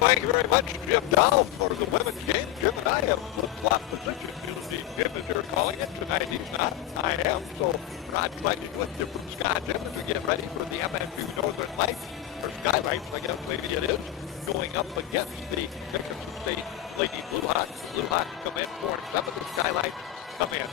Thank you very much, Jim Dow, for the women's game. Jim and I have flip-flop positions. Usually Jim is here calling it. Tonight he's not. I am. So Rod fighting with different Scott Jim as we get ready for the MSU Northern Lights, or Skylights, I guess maybe it is, going up against the Dickinson State Lady Blue Hawks. Blue Hawks come in 4 and 7. The Skylights come in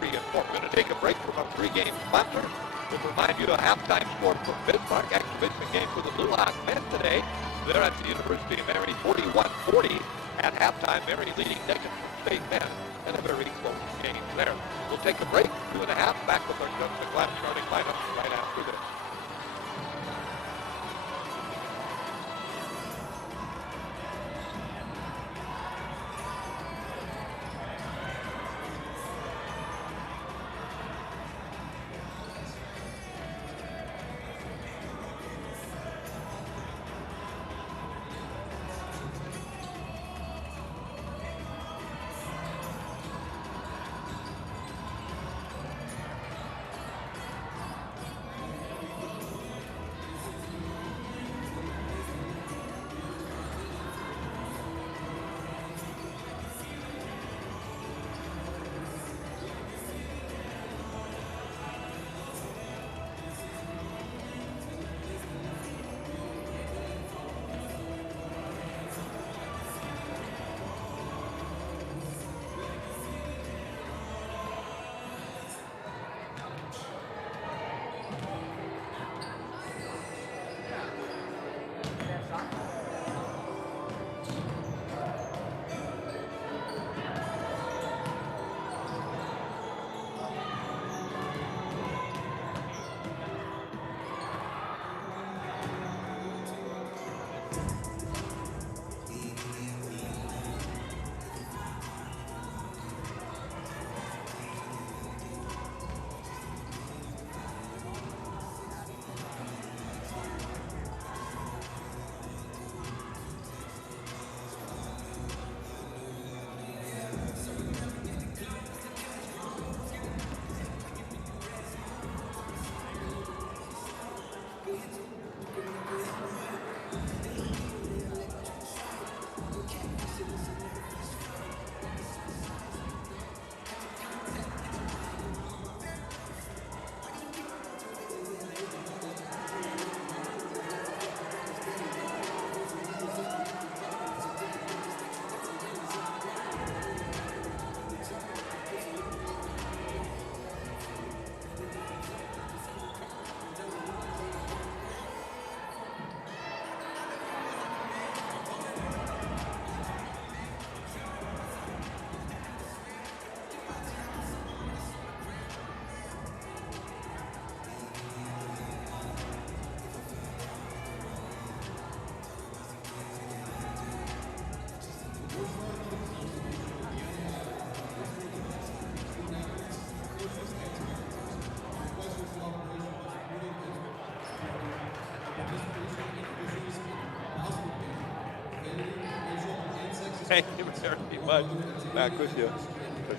3 and 4. We're going to take a break from our pregame sponsors. We'll remind you a halftime score from Bismarck exhibition game for the Blue Hawks men today. They're at the University of Mary, 41-40 at halftime. Mary leading Dickinson State men in a very close game there. We'll take a break, 2.5, back with our Justin Glass starting lineup right after this. Thank you very much. Back with you.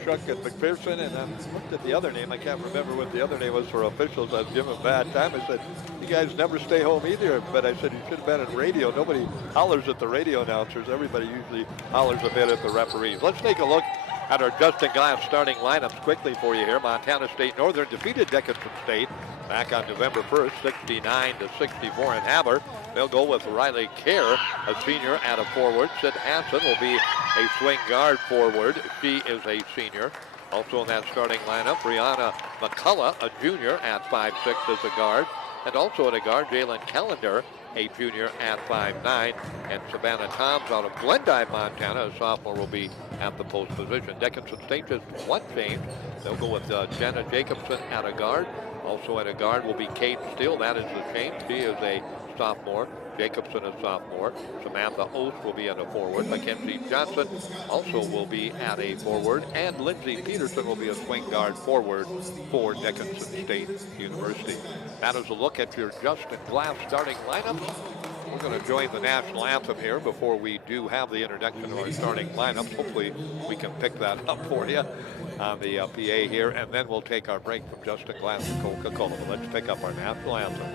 Shuck at McPherson, and I looked at the other name. I can't remember what the other name was for officials. I was giving a bad time. I said, you guys never stay home either. But I said, you should have been on radio. Nobody hollers at the radio announcers. Everybody usually hollers a bit at the referees. Let's take a look at our Justin Glass starting lineups quickly for you here. Montana State Northern defeated Dickinson State back on November 1st, 69-64 in Haber. They'll go with Riley Kerr, a senior, at a forward. Sid Hansen will be a swing guard forward. She is a senior. Also in that starting lineup, Brianna McCullough, a junior, at 5'6" as a guard. And also at a guard, Jalen Callender, a junior, at 5'9". And Savannah Toms out of Glendive, Montana, a sophomore, will be at the post position. Dickinson State just one change. They'll go with Jenna Jacobson at a guard. Also at a guard will be Kate Steele. That is the change. She is a sophomore. Jacobson is sophomore. Samantha Oath will be at a forward. Mackenzie Johnson also will be at a forward. And Lindsay Peterson will be a swing guard forward for Dickinson State University. That is a look at your Justin Glass starting lineup. We're going to join the national anthem here before we do have the introduction of our starting lineups. Hopefully we can pick that up for you on the PA here, and then we'll take our break from Justin Glass and Coca-Cola. Let's pick up our national anthem.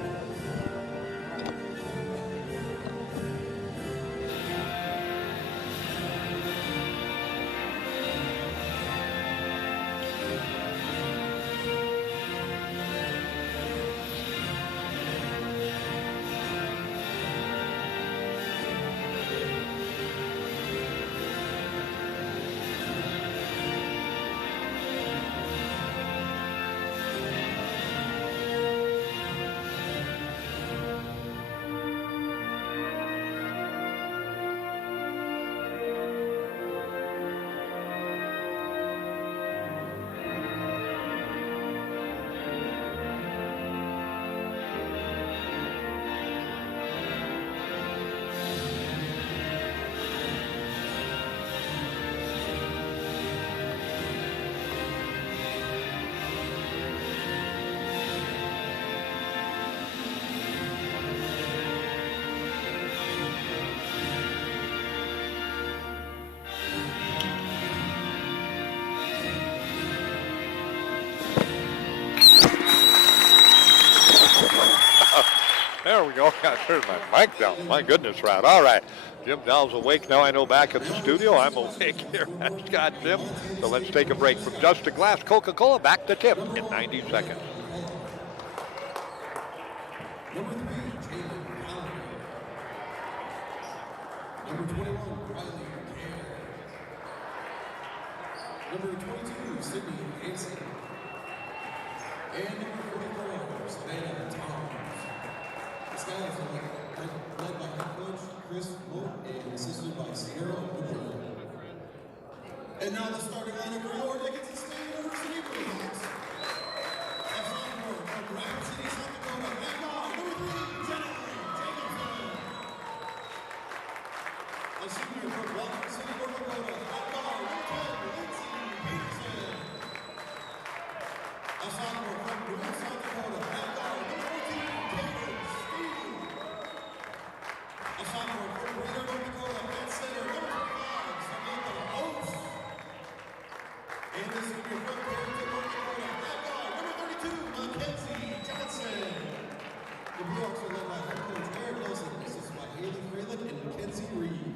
There we go. I turned my mic down. My goodness, Rod. All right. Jim Dowell's awake now. I know back at the studio. I'm awake here at Scott Jim. So let's take a break from just a glass Coca-Cola. Back to tip in 90 seconds. Number 21, Riley Gare. Number 22, Sydney Dickinson. And number 44, Savannah Thomas. The Skylights are led by head coach Chris Wood and assisted by Sierra Woodward. And now the starting lineup for your Dickinson State University Bulldogs. Left side from Rapid City, South Dakota, back on number 3, Jennifer Jacobson. A senior from Walker City, North Dakota, back on number 10, Lindsay Peterson. A sophomore from Duluth, South Dakota, back on number 14, Taylor Steve. A sophomore from Greater North Dakota, at center, number 25, Samantha Oates. And a senior from Carrington, North Dakota, back on number 32, Mackenzie Johnson. The Bulldogs are led by head coach Eric Wilson, assisted by Haley Freeland and Mackenzie Reed.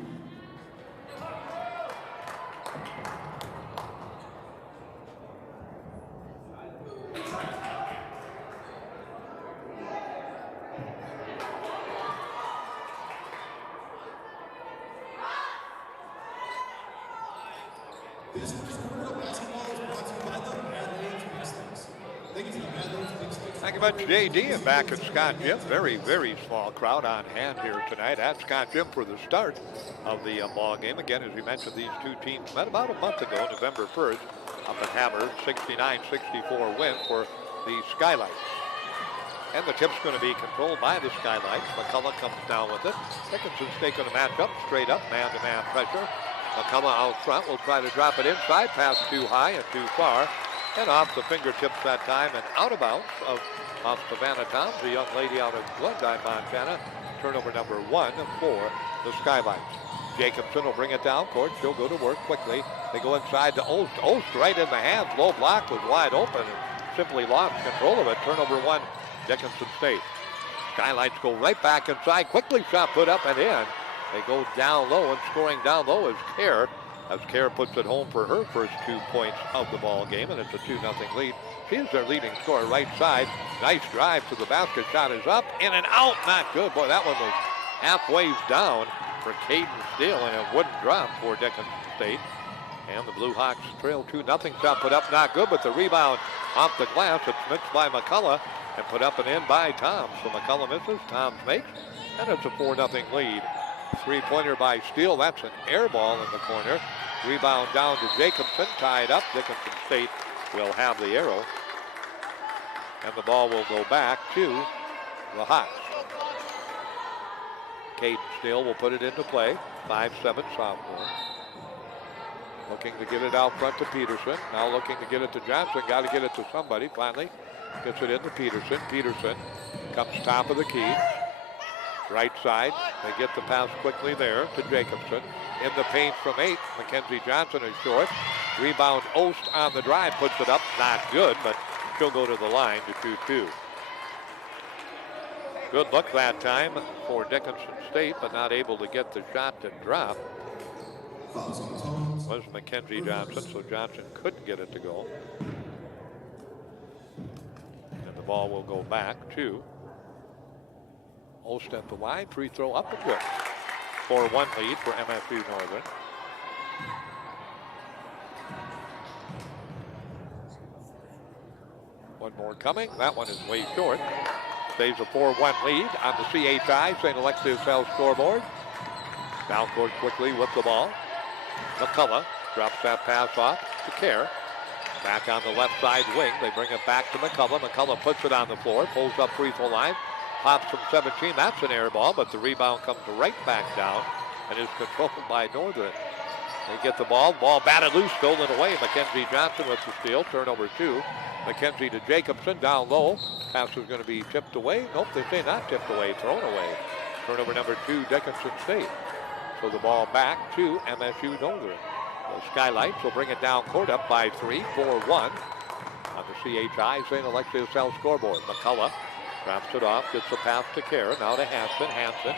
This first quarter of basketball is brought to you by the Badlands Big Sticks. Thank you to the Badlands Big Sticks. Thank you much, JD. And back at Scott Jim. Very, very small crowd on hand here tonight at Scott Jim for the start of the ball game. Again, as we mentioned, these two teams met about a month ago, November 1st, up at Hammer, 69-64 win for the Skylights. And the tip's going to be controlled by the Skylights. McCullough comes down with it. Dickinson State going to match up straight up, man-to-man pressure. McCullough out front will try to drop it inside, pass too high and too far. And off the fingertips that time and out of bounds of Savannah Thomas, the young lady out of Glendive, Montana. Turnover number 1 for the Skylights. Jacobson will bring it down court. She'll go to work quickly. They go inside to Ost. Ost right in the hands. Low block was wide open and simply lost control of it. Turnover 1, Dickinson State. Skylights go right back inside. Quickly shot put up and in. They go down low, and scoring down low is Kerr, as Kerr puts it home for her first 2 points of the ball game, and it's a 2-0 lead. She is their leading scorer right side. Nice drive to the basket. Shot is up, in and out. Not good. Boy, that one was halfway down for Caden Steele, and it wouldn't drop for Dickinson State. And the Blue Hawks trail 2-0. Shot put up, not good, but the rebound off the glass. It's missed by McCullough and put up and in by Tom. So McCullough misses, Tom makes, and it's a 4-0 lead. Three-pointer by Steele. That's an air ball in the corner. Rebound down to Jacobson. Tied up. Dickinson State will have the arrow. And the ball will go back to the Hawks. Caden Steele will put it into play. 5'7" sophomore. Looking to get it out front to Peterson. Now looking to get it to Johnson. Got to get it to somebody. Finally gets it into Peterson. Peterson comes top of the key. Right side, they get the pass quickly there to Jacobson. In the paint from 8, Mackenzie Johnson is short. Rebound Ost on the drive, puts it up, not good, but she'll go to the line to 2-2. Good look that time for Dickinson State, but not able to get the shot to drop. Was Mackenzie Johnson, so Johnson couldn't get it to go. And the ball will go back to Ost at the line, free throw up and good. 4-1 lead for MSU Northern. One more coming. That one is way short. Stays a 4-1 lead on the CHI St. Alexius South scoreboard. Down court quickly with the ball. McCullough drops that pass off to Kerr. Back on the left side wing. They bring it back to McCullough. McCullough puts it on the floor, pulls up free throw line. Pops from 17. That's an air ball, but the rebound comes right back down and is controlled by Northern. They get the ball. Ball batted loose, stolen away. Mackenzie Johnson with the steal. Turnover 2. Mackenzie to Jacobson down low. Pass is going to be tipped away. Nope, they say not tipped away, thrown away. Turnover number 2, Dickinson State. So the ball back to MSU Northern. The Skylights will bring it down court up by 3, 4-1 on the CHI St. Alexius South scoreboard. McCullough Drops it off, gets the pass to Kerr. Now to Hansen. Hansen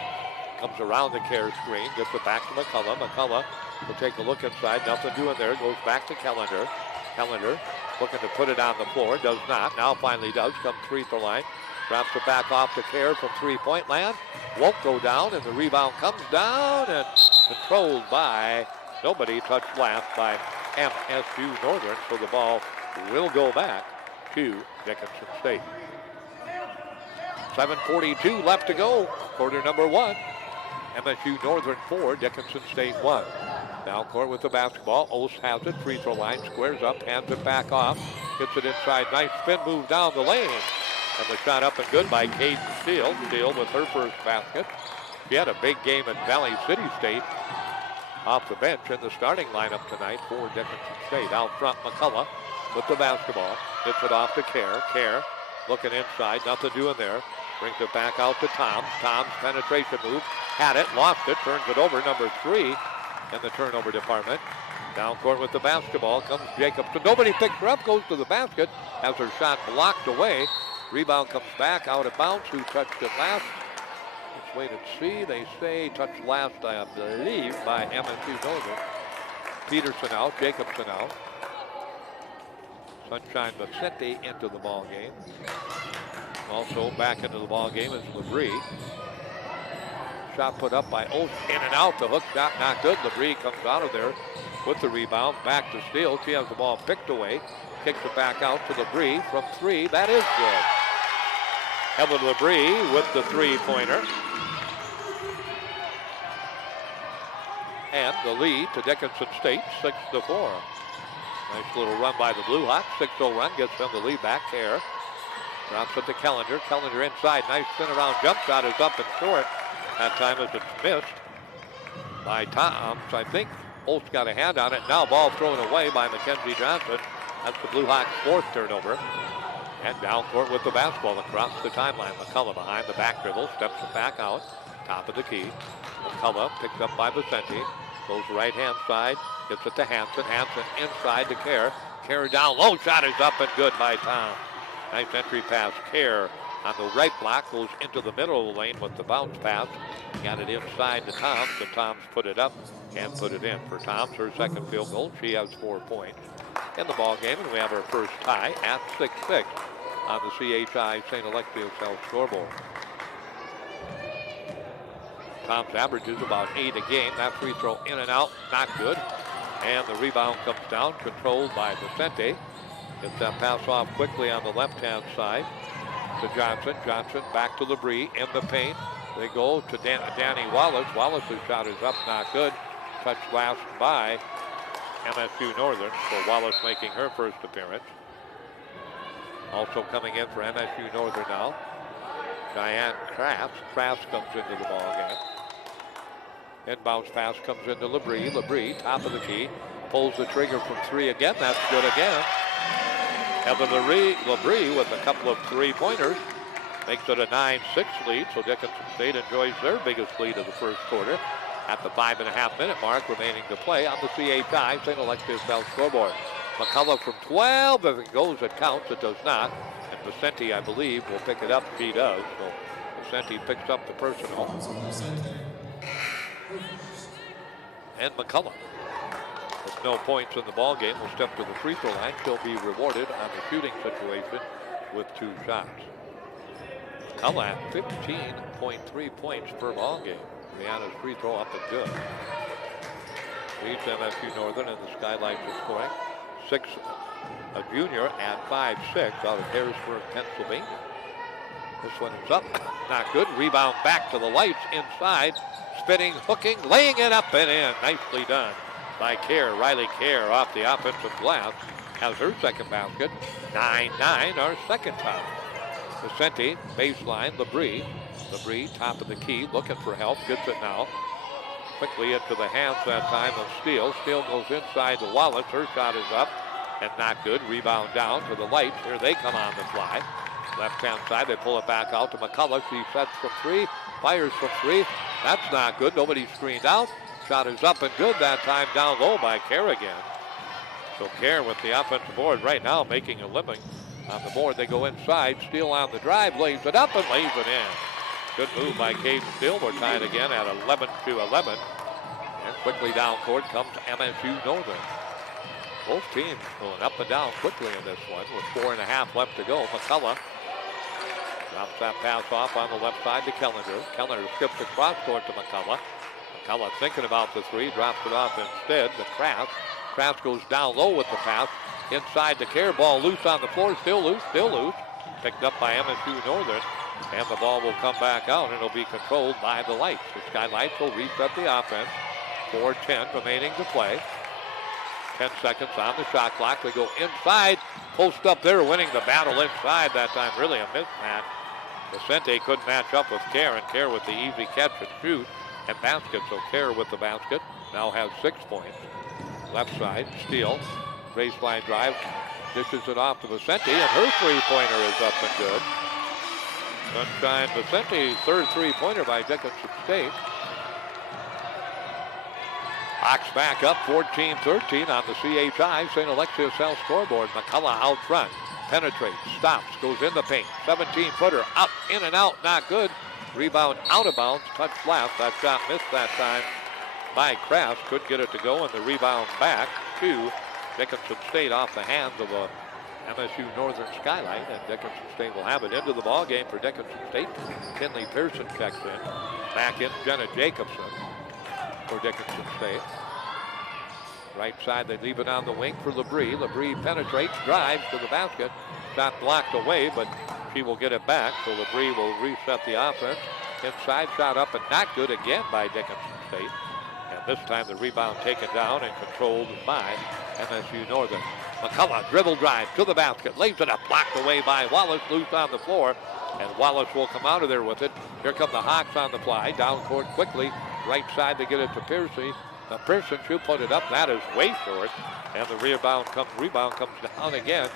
comes around the Kerr screen, gets it back to McCullough. McCullough will take a look inside. Nothing doing there. Goes back to Kellender. Kellender looking to put it on the floor. Does not. Now finally does. Come free throw line. Drops it back off to Kerr from three-point land. Won't go down, and the rebound comes down and controlled by nobody. Touched last by MSU Northern. So the ball will go back to Dickinson State. 7:42 left to go. Quarter number one. MSU Northern 4, Dickinson State 1. Down court with the basketball. Ost has it. Free throw line. Squares up. Hands it back off. Gets it inside. Nice spin move down the lane. And the shot up and good by Caden Steele. Steele with her first basket. She had a big game at Valley City State. Off the bench in the starting lineup tonight for Dickinson State. Out front, McCullough with the basketball. Gets it off to Kerr. Kerr looking inside. Nothing doing there. Brings it back out to Tom. Tom's penetration move. Had it. Lost it. Turns it over. Number 3 in the turnover department. Down court with the basketball. Comes Jacobson. Nobody picks her up. Goes to the basket. Has her shot blocked away. Rebound comes back out of bounds. Who touched it last? Let's wait and see. They say touched last, I believe, by MSU Northern. Peterson out. Jacobson out. Sunshine Vicente into the ball game. Also back into the ball game is Labrie. Shot put up by Ost. In and out. The hook shot not good. Labrie comes out of there with the rebound. Back to Steele. She has the ball picked away. Kicks it back out to Labrie from 3. That is good. Evan Labrie with the three-pointer. And the lead to Dickinson State, 6-4. Nice little run by the Blue Hawks. 6-0 run gets them the lead back. Kerr drops it to Kellender. Kellender inside. Nice spin around jump shot is up and short. That time as it's missed by Toms. I think Ost got a hand on it. Now ball thrown away by Mackenzie Johnson. That's the Blue Hawks' 4th turnover. And down court with the basketball across the timeline. McCullough behind the back dribble. Steps it back out. Top of the key. McCullough picked up by Vicente. Goes right-hand side. Gets it to Hansen. Hansen inside to Kerr. Kerr down low. Shot is up and good by Tom. Nice entry pass. Kerr on the right block. Goes into the middle of the lane with the bounce pass. Got it inside to Toms. And Toms put it up and put it in. For Toms, her second field goal. She has 4 points in the ball game. And we have our first tie at 6-6 on the CHI St. Alexius South scoreboard. Tom's average is about 8 a game. That free throw in and out, not good. And the rebound comes down, controlled by Vicente. Gets that pass off quickly on the left-hand side to Johnson. Johnson back to Labrie in the paint. They go to Danny Wallace. Wallace's shot is up, not good. Touched last by MSU Northern. So Wallace making her first appearance. Also coming in for MSU Northern now, Diane Crafts. Crafts comes into the ball game. Inbounds pass comes into Labrie. Labrie, top of the key, pulls the trigger from 3 again. That's good again. Evan Labrie with a couple of three-pointers makes it a 9-6 lead. So Dickinson State enjoys their biggest lead of the first quarter at the 5.5-minute mark remaining to play on the CHI St. Alexius South scoreboard. McCullough from 12. If it goes, it counts. It does not. And Vicente, I believe, will pick it up. She does. So Vicente picks up the personal. And McCullough, with no points in the ball game, will step to the free throw line. She'll be rewarded on the shooting situation with 2 shots. McCullough at 15.3 points per ball game. Brianna's free throw up and good. Leads MSU Northern and the Skylights are scoring. A junior at 5'6" out of Harrisburg, Pennsylvania. This one is up, not good. Rebound back to the Lights inside. Spinning, hooking, laying it up and in. Nicely done by Kerr. Riley Kerr off the offensive glass has her second basket. 9-9, our second tie. Vicente, baseline, Labrie. Labrie, top of the key, looking for help. Gets it now. Quickly into the hands that time of Steele. Steele goes inside to Wallace. Her shot is up and not good. Rebound down to the Lights. Here they come on the fly. Left-hand side, they pull it back out to McCullough. She sets from 3, fires from 3. That's not good. Nobody screened out. Shot is up and good that time, down low by Kerr again. So Kerr with the offensive board right now making a living On the board, they go inside. Steele on the drive, lays it up and lays it in. Good move by Caden Steele. We're tied again at 11-11. And quickly down court comes MSU Northern. Both teams going up and down quickly in this one with 4.5 left to go. McCullough drops that pass off on the left side to Kellender. Kellender skips across court to McCullough. McCullough thinking about the three, drops it off instead to Kraft. Kraft goes down low with the pass. Inside the Care, ball loose on the floor, still loose. Picked up by MSU Northern. And the ball will come back out, and it'll be controlled by the Lights. The Skylights will reset the offense. 4:10 remaining to play. 10 seconds on the shot clock. They go inside. Post up there, winning the battle inside that time. Really a mismatch. Vicente couldn't match up with Care, and Care with the easy catch and shoot and basket. So Care with the basket now has 6 points. Left side, Steele. Baseline drive. Dishes it off to Vicente, and her three-pointer is up and good. Sunshine Vicente, third three-pointer by Dickinson State. Hawks back up 14-13 on the CHI St. Alexius South scoreboard. McCullough out front. Penetrates, stops, goes in the paint. 17-footer up, in and out, not good. Rebound out of bounds, touch left. That shot missed that time by Kraft. Could get it to go, and the rebound back to Dickinson State off the hands of a MSU Northern Skylight, and Dickinson State will have it into the ball game for Dickinson State. Kinley Pearson checks in. Back in Jenna Jacobson for Dickinson State. Right side, they leave it on the wing for Labrie. Labrie penetrates, drives to the basket. Shot blocked away, but she will get it back, so Labrie will reset the offense. Inside shot up and not good again by Dickinson State. And this time the rebound taken down and controlled by MSU Northern. McCullough dribble drive to the basket, lays it up, blocked away by Wallace, loose on the floor, and Wallace will come out of there with it. Here come the Hawks on the fly, down court quickly, right side to get it to Pearson. Pearson should put it up, that is way short, and the rebound comes down again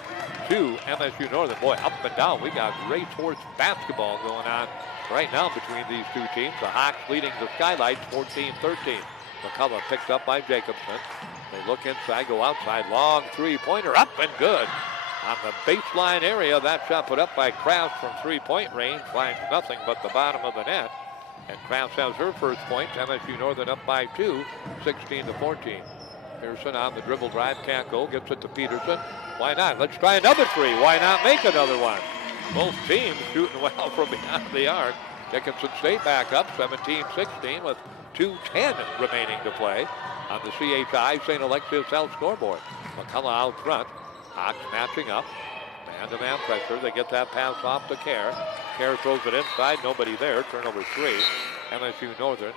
to MSU Northern. Boy, up and down, we got racehorse basketball going on right now between these two teams. The Hawks leading the Skylights 14-13. McCullough picked up by Jacobson. They look inside, go outside, long three-pointer, up and good. On the baseline area, that shot put up by Kraft from three-point range, finds nothing but the bottom of the net. And Kraft has her first point. MSU Northern up by 2, 16-14. Pearson on the dribble drive, can't go, gets it to Peterson. Why not? Let's try another three. Why not make another one? Both teams shooting well from behind the arc. Dickinson State back up 17-16 with 2:10 remaining to play on the CHI St. Alexius South scoreboard. McCullough out front. Hawks matching up. Man-to-man pressure. They get that pass off to Care. Care throws it inside. Nobody there. Turnover 3. MSU Northern.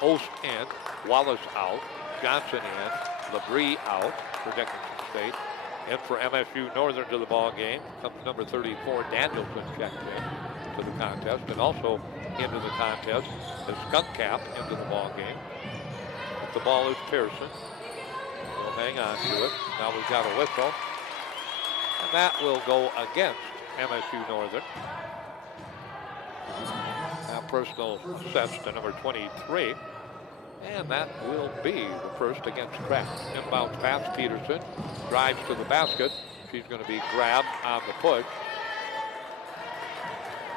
Ost in. Wallace out. Johnson in. Labrie out for Dickinson State. In for MSU Northern to the ball game comes number 34, Danielson, checked in to the contest, and also into the contest is Skunk Cap into the ball game. The ball is Pearson. We'll hang on to it. Now we've got a whistle, and that will go against MSU Northern. Now personal sets to number 23. And that will be the first against Kraft. Inbound pass, Peterson drives to the basket. She's going to be grabbed on the push.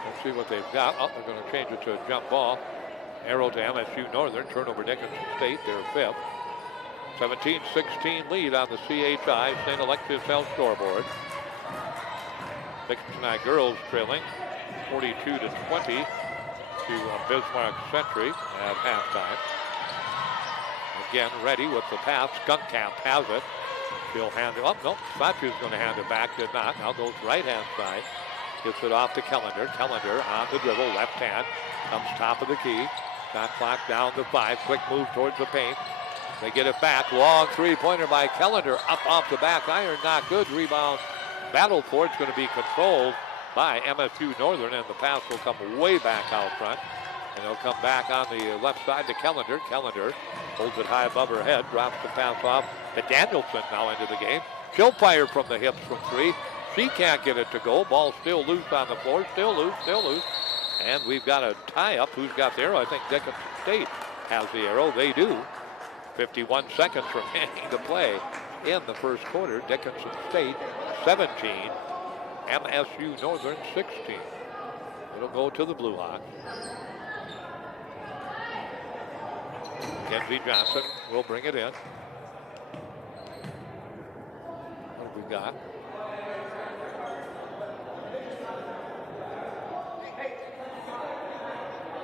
Let's see what they've got. Oh, they're going to change it to a jump ball. Arrow to MSU Northern. Turnover Dickinson State, their fifth. 17-16 lead on the CHI St. Alexius South scoreboard. Dickinson High girls trailing 42-20 to Bismarck Century at halftime. Again, ready with the pass. Skunk Cap has it. She'll hand it up. Nope, thought she was going to hand it back. Did not. Now goes right-hand side. Gets it off to Kellender. Kellender on the dribble. Left hand. Comes top of the key. Shot clock down to 5. Quick move towards the paint. They get it back. Long three-pointer by Kellender. Up off the back iron. Not good. Rebound. Battle for it's going to be controlled by MSU Northern. And the pass will come way back out front. And they'll come back on the left side to Kellender. Kellender holds it high above her head, drops the pass off to Danielson now into the game. She'll fire from the hips from 3. She can't get it to go. Ball still loose on the floor. Still loose. And we've got a tie-up. Who's got the arrow? I think Dickinson State has the arrow. They do. 51 seconds remaining to play in the first quarter. Dickinson State 17, MSU Northern 16. It'll go to the Blue Hawks. Kenzie Johnson will bring it in. What have we got?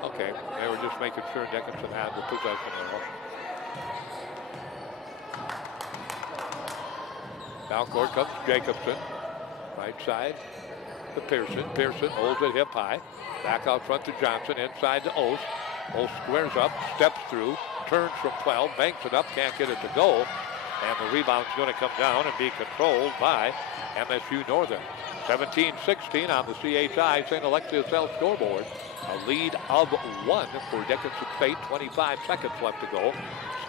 Okay, they were just making sure Dickinson had the possession there. Down court comes Jacobson. Right side to Pearson. Pearson holds it hip high. Back out front to Johnson. Inside to Ost. Ost squares up, steps through, turns from 12, banks it up, can't get it to go. And the rebound's going to come down and be controlled by MSU Northern. 17-16 on the CHI St. Alexius L scoreboard. A lead of 1 for Dickinson State. 25 seconds left to go.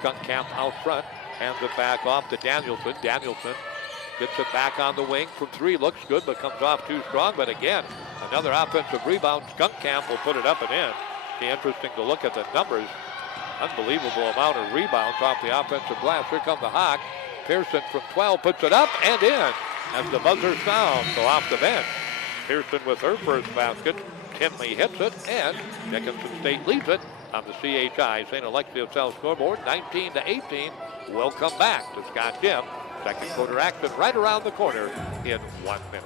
Skunk Camp out front. Hands it back off to Danielson. Danielson gets it back on the wing from 3. Looks good, but comes off too strong. But again, another offensive rebound. Skunk Camp will put it up and in. Be interesting to look at the numbers. Unbelievable amount of rebounds off the offensive glass. Here come the Hawks. Pearson from 12 puts it up and in as the buzzer sounds. So off the bench, Pearson with her first basket. Tinley hits it, and Dickinson State leads it on the CHI St. Alexius South scoreboard. 19-18. We'll come back to Scott Jim. Second quarter action right around the corner in 1 minute.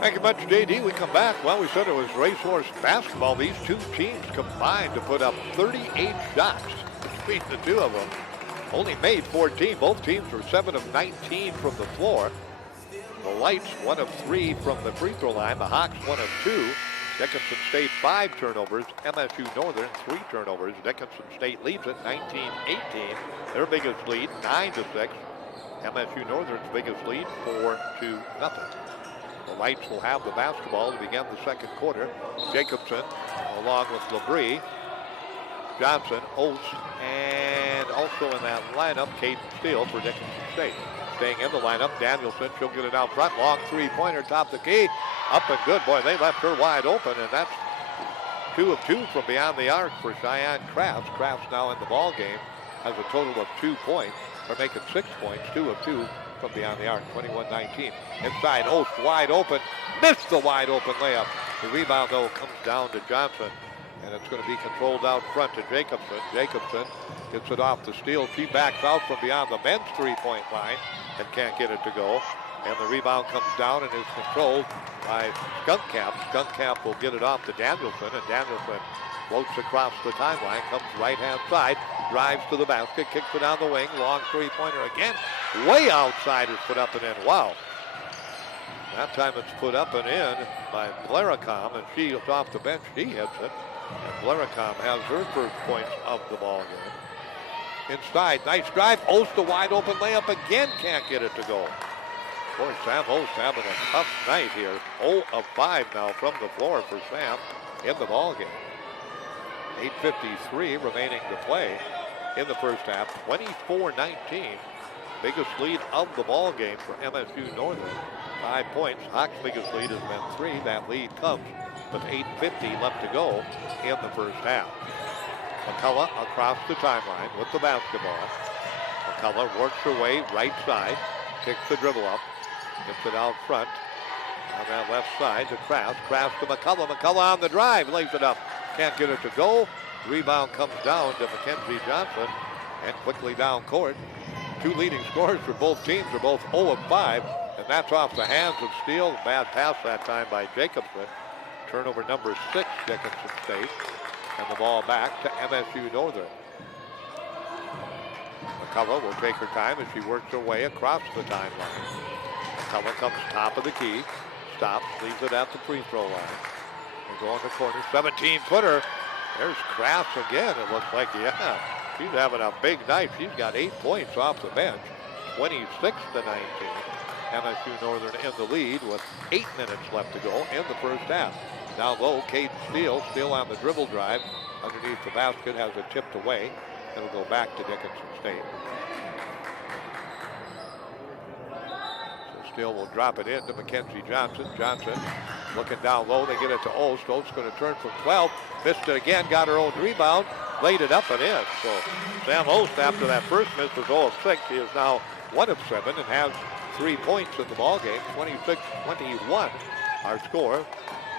Thank you much, JD. We come back. Well, we said it was racehorse basketball. These two teams combined to put up 38 shots between the two of them. Only made 14. Both teams were 7 of 19 from the floor. The Lights 1 of 3 from the free throw line. The Hawks 1 of 2. Dickinson State 5 turnovers. MSU Northern 3 turnovers. Dickinson State leads it 19-18. Their biggest lead 9-6. MSU Northern's biggest lead 4-0. The Lights will have the basketball to begin the second quarter. Jacobson along with Labrie, Johnson, Oates, and also in that lineup, Caden Steele for Dickinson State. Staying in the lineup, Danielson, she'll get it out front. Long three-pointer, top the key. Up and good. Boy, they left her wide open, and that's 2 of 2 from beyond the arc for Cheyenne Crafts. Crafts now in the ball game has a total of 2 points. They're making 6 points, 2 of 2 from beyond the arc, 21-19. Inside, Oates wide open, missed the wide open layup. The rebound, though, comes down to Johnson, and it's going to be controlled out front to Jacobson. Jacobson gets it off the steal. She backs out from beyond the men's three-point line and can't get it to go. And the rebound comes down and is controlled by Skunk Camp. Skunk Camp will get it off to Danielson, and Danielson floats across the timeline, comes right-hand side, drives to the basket, kicks it down the wing, long three-pointer again, way outside is put up and in. Wow. That time it's put up and in by Blaricom, and she is off the bench. She hits it, and Blaricom has her first points of the ball game. Inside, nice drive. Ost a wide open layup again, can't get it to go. Boy, Sam Ost having a tough night here. 0 of 5 now from the floor for Sam in the ball game. 8:53 remaining to play in the first half. 24-19. Biggest lead of the ball game for MSU Northern. 5 points. Hawks' biggest lead has been 3. That lead comes with 8:50 left to go in the first half. McCullough across the timeline with the basketball. McCullough works her way right side. Kicks the dribble up. Gets it out front. On that left side to Kraft. Kraft to McCullough. McCullough on the drive. Lays it up. Can't get it to go. Rebound comes down to Mackenzie Johnson. And quickly down court. 2 leading scorers for both teams are both 0 of 5. And that's off the hands of Steele. Bad pass that time by Jacobson. Turnover number 6, Dickinson State. And the ball back to MSU Northern. McCullough will take her time as she works her way across the timeline. McCullough comes top of the key, stops, leaves it at the free throw line. They go in the corner, 17-footer. There's Kraft again. It looks like, yeah, she's having a big night. She's got 8 points off the bench, 26 to 19. MSU Northern in the lead with 8 minutes left to go in the first half. Down low, Caden Steele still on the dribble drive. Underneath the basket, has it tipped away. It'll go back to Dickinson State. So Steele will drop it in to Mackenzie Johnson. Johnson looking down low. They get it to Ost. Ost's going to turn from 12. Missed it again, got her own rebound, laid it up and in. So Sam Ost, after that first miss, was 0 of 6. He is now 1 of 7 and has 3 points in the ball game. 26-21 our score.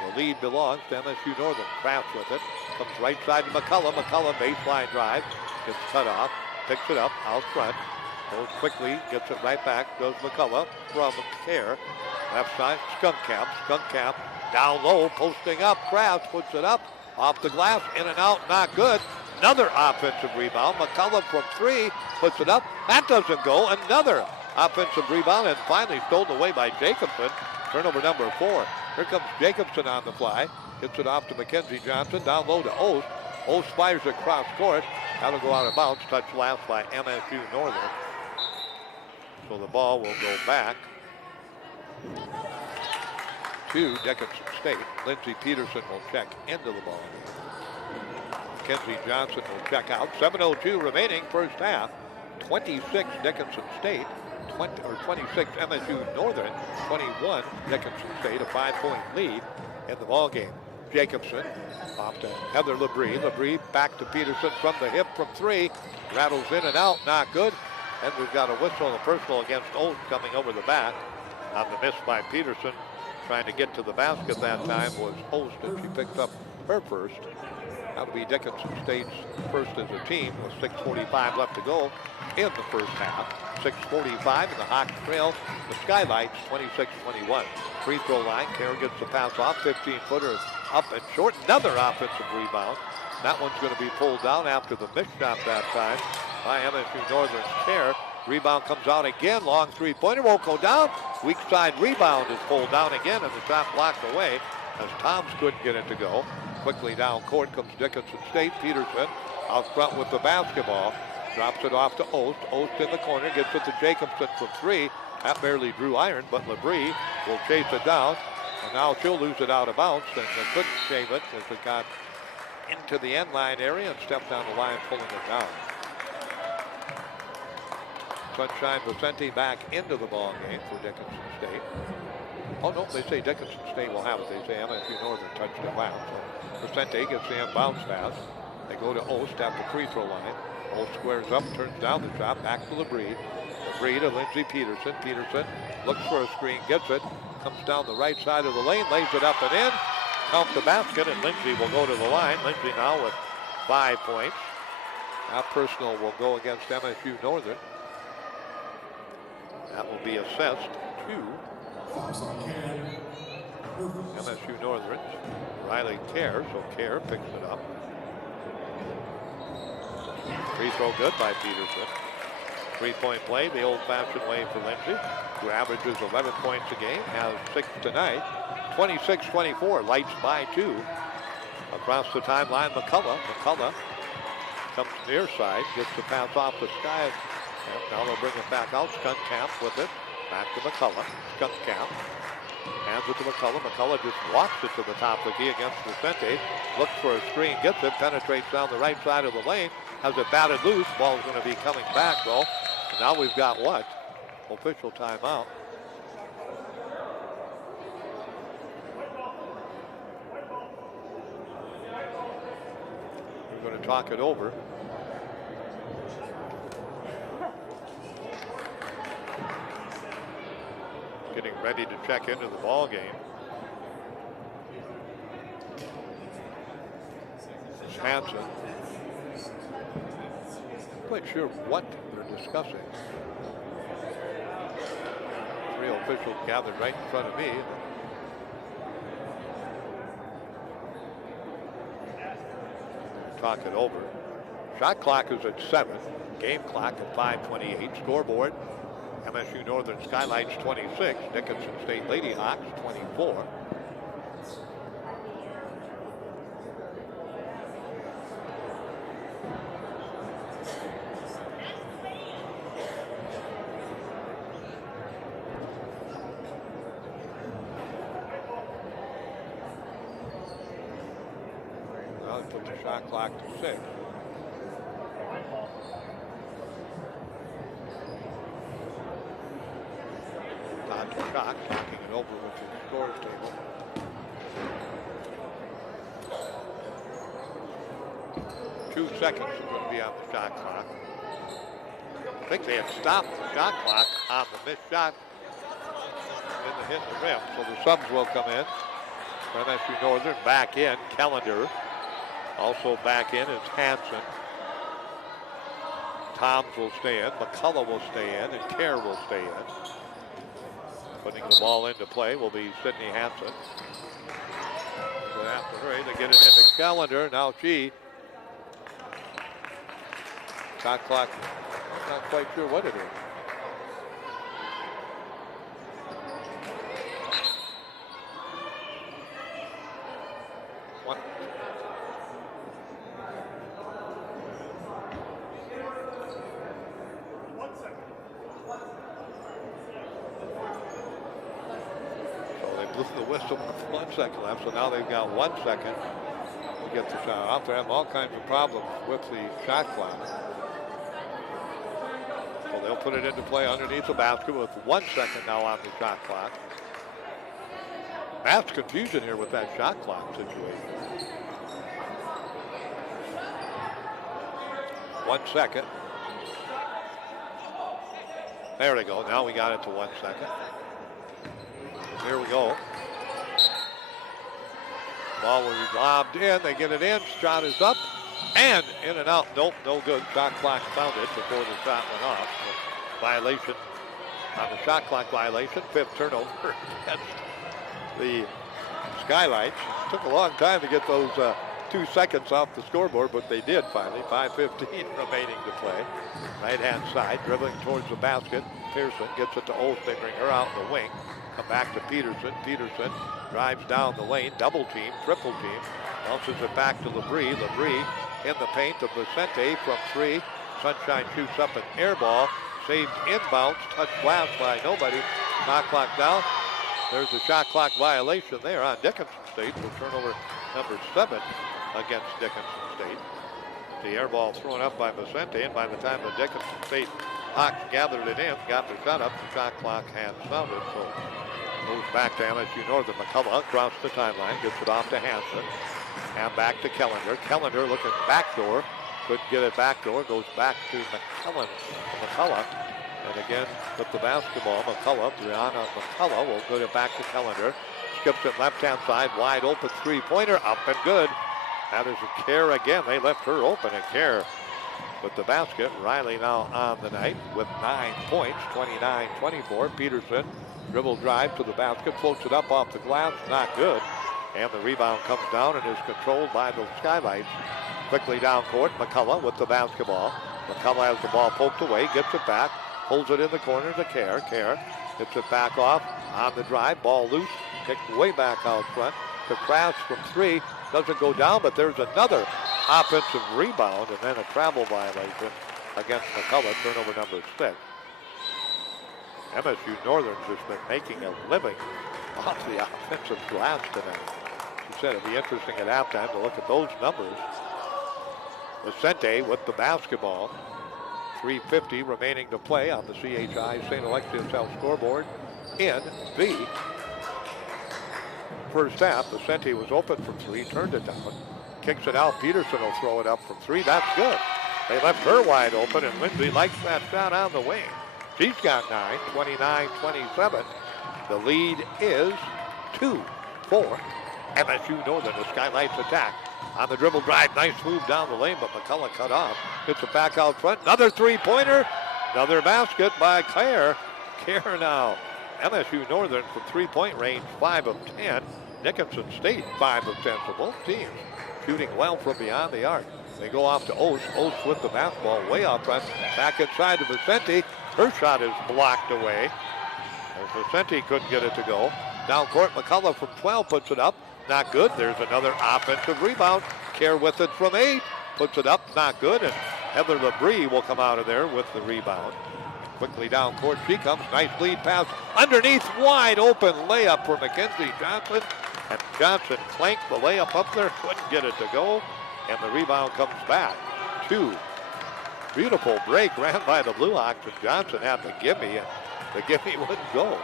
The lead belongs to MSU Northern. Kraft with it. Comes right side to McCullough. McCullough baseline drive. Gets cut off. Picks it up out front. Goes quickly. Gets it right back. Goes McCullough from Care. Left side. Skunkkamp. Skunkkamp down low. Posting up. Kraft puts it up. Off the glass. In and out. Not good. Another offensive rebound. McCullough from 3. Puts it up. That doesn't go. Another offensive rebound. And finally stolen away by Jacobson. Turnover number 4. Here comes Jacobson on the fly. Gets it off to Mackenzie Johnson. Down low to Ost. Ost fires it across court. That'll go out of bounds. Touch last by MSU Northern. So the ball will go back to Dickinson State. Lindsey Peterson will check into the ball. Mackenzie Johnson will check out. 7:02 remaining first half. 26 Dickinson State. 26 MSU Northern, 21 Dickinson State, a 5-point lead in the ball game. Jacobson off to Heather Labrie. Labrie back to Peterson from the hip from 3. Rattles in and out, not good. And we've got a whistle and a personal against Ost coming over the back. On the miss by Peterson, trying to get to the basket that time was Ost, and she picks up her first. That'll be Dickinson State's first as a team with 6:45 left to go in the first half. 6:45 in the Hawks trail. The Skylights 26-21. Free throw line. Kerr gets the pass off. 15-footer up and short. Another offensive rebound. That one's going to be pulled down after the missed shot that time by MSU Northern's Kerr. Rebound comes out again. Long three-pointer won't go down. Weak side rebound is pulled down again, and the shot blocked away as Toms couldn't get it to go. Quickly down court comes Dickinson State. Peterson out front with the basketball. Drops it off to Ost. Ost in the corner. Gets it to Jacobson from 3. That barely drew iron, but Labrie will chase it down. And now she'll lose it out of bounds. And they couldn't save it as it got into the end line area and stepped down the line, pulling it down. Sunshine Vicente back into the ball game for Dickinson State. Oh, no, they say Dickinson State will have it. They say MSU Northern touched it last. So Vicente gets the inbounds pass. They go to Ost at the free throw line. Ost squares up, turns down the shot, back to Labrie. Labrie to Lindsey Peterson. Peterson looks for a screen, gets it, comes down the right side of the lane, lays it up and in. Count the basket, and Lindsey will go to the line. Lindsey now with 5 points. That personal will go against MSU Northern. That will be assessed to MSU Northern. Riley Kerr, so Kerr picks it up. Free throw good by Peterson. 3-point play, the old-fashioned way for Lindsey, who averages 11 points a game, has 6 tonight. 26-24, lights by 2. Across the timeline, McCullough. McCullough comes near side, gets the pass off the sky. Now they'll bring it back out. Skunkkamp with it. Back to McCullough. Skunkkamp hands it to McCullough. McCullough just walks it to the top of the key against Vicente. Looks for a screen, gets it, penetrates down the right side of the lane. Has it batted loose. Ball's going to be coming back though. And now we've got what? Official timeout. We're going to talk it over. Getting ready to check into the ball game. Hansen. Quite sure what they're discussing. 3 officials gathered right in front of me. talk it over. Shot clock is at 7. Game clock at 5:28. Scoreboard, MSU Northern Skylights 26. Dickinson State Lady Hawks 24. Now they put the shot clock to 6. Shot, knocking it over with the scores table. Two seconds is going to be on the shot clock. I think they had stopped the shot clock on the missed shot in the hit the rim. So the subs will come in. For MSU Northern, back in, Kellender. Also back in is Hanson. Toms will stay in, McCullough will stay in, and Kerr will stay in. Putting the ball into play will be Sydney Hanson. They have to hurry to get it into Kellender. Now she. Shot clock, not quite sure what it is. What? Blew the whistle with 1 second left, so now they've got 1 second to get the shot off. They have all kinds of problems with the shot clock. So they'll put it into play underneath the basket with 1 second now on the shot clock. Mass confusion here with that shot clock situation. 1 second. There they go. Now we got it to 1 second. Here we go. Ball will be lobbed in. They get it in. Shot is up and in and out. Nope, no good. Shot clock sounded before the shot went off. Violation on the shot clock violation. 5th turnover against the Skylights. Took a long time to get those 2 seconds off the scoreboard, but they did finally. 5:15 remaining to play. Right-hand side, dribbling towards the basket. Pearson gets it to Olds. They bring her out in the wing. Come back to Peterson. Peterson drives down the lane, double team, triple team, bounces it back to Labrie. Labrie in the paint of Vicente from 3. Sunshine shoots up an air ball, saved inbounds, touched glass by nobody. Shot clock down. There's a shot clock violation there on Dickinson State for turnover number 7 against Dickinson State. The air ball thrown up by Vicente, and by the time the Dickinson State Hawks gathered it in, got the shot up, the shot clock had sounded. So moves back to MSU Northern. McCullough across the timeline, gets it off to Hanson. And back to Kellender. Kellender looking backdoor. Couldn't get it backdoor. Goes back to McCullough. And again with the basketball, Brianna McCullough will put it back to Kellender. Skips it left-hand side, wide open three-pointer, up and good. That is a Kerr again. They left her open, and Kerr with the basket. Riley now on the night with 9 points, 29-24. Peterson dribble drive to the basket, floats it up off the glass, not good. And the rebound comes down and is controlled by the Skylights. Quickly down court, McCullough with the basketball. McCullough has the ball poked away, gets it back, pulls it in the corner to Kerr. Kerr gets it back off on the drive, ball loose, kicked way back out front to Kraft from 3. Doesn't go down, but there's another offensive rebound and then a travel violation against McCullough, turnover number 6. MSU Northern's just been making a living off the offensive glass tonight. She said it'd be interesting at halftime to look at those numbers. Vicente with the basketball. 3:50 remaining to play on the CHI St. Alexius Health scoreboard in the first half. Vicente was open from 3, turned it down, kicks it out. Peterson will throw it up from 3. That's good. They left her wide open, and Lindsay likes that shot on the wing. She's got 9, 29-27. The lead is 2 for MSU Northern. The Skylights attack on the dribble drive. Nice move down the lane, but McCullough cut off. Gets it back out front. Another three-pointer. Another basket by Kerr. Kerr now. MSU Northern from three-point range, 5 of 10. Dickinson State, 5 of 10. So both teams shooting well from beyond the arc. They go off to Oates. Oates with the basketball way out front. Back inside to Vicente. Her shot is blocked away. And Vicente couldn't get it to go. Down court, McCullough from 12 puts it up. Not good. There's another offensive rebound. Kerr with it from 8. Puts it up. Not good. And Heather Labrie will come out of there with the rebound. Quickly down court she comes. Nice lead pass. Underneath, wide open layup for Mackenzie Johnson. And Johnson clanked the layup up there. Couldn't get it to go. And the rebound comes back. 2. Beautiful break ran by the Blue Hawks. And Johnson had the gimme. And the gimme wouldn't go.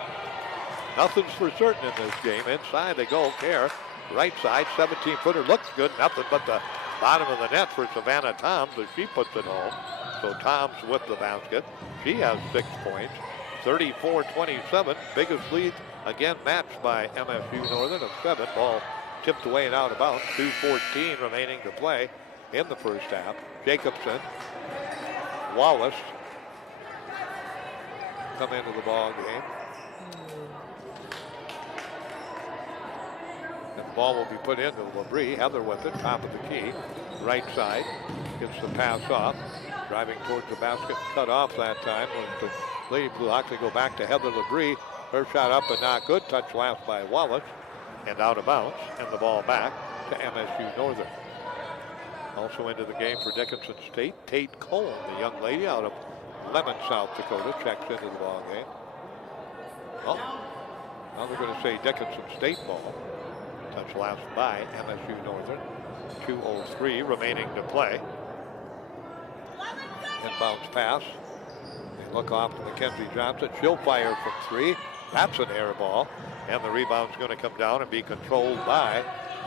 Nothing's for certain in this game. Inside they go. Kerr. Right side. 17-footer. Looks good. Nothing but the bottom of the net for Savannah Toms as she puts it home. So Toms with the basket. She has 6 points. 34-27. Biggest lead again matched by MSU Northern of 7. Ball tipped away and out of bounds. 2:14 remaining to play in the first half. Jacobson. Wallace come into the ball game. And the ball will be put into Labrie. Heather with it, top of the key. Right side. Gets the pass off. Driving towards the basket. Cut off that time. Was the Lady Blue Hawks. They go back to Heather Labrie. Her shot up and not good. Touch last by Wallace. And out of bounds. And the ball back to MSU Northern. Also into the game for Dickinson State. Tate Cole, the young lady out of Lemon, South Dakota, checks into the ball game. Oh, now they're going to say Dickinson State ball. Touch last by MSU Northern. 2:03 remaining to play. Inbounds pass. They look off to Mackenzie Johnson. She'll fire from 3. That's an air ball. And the rebound's going to come down and be controlled by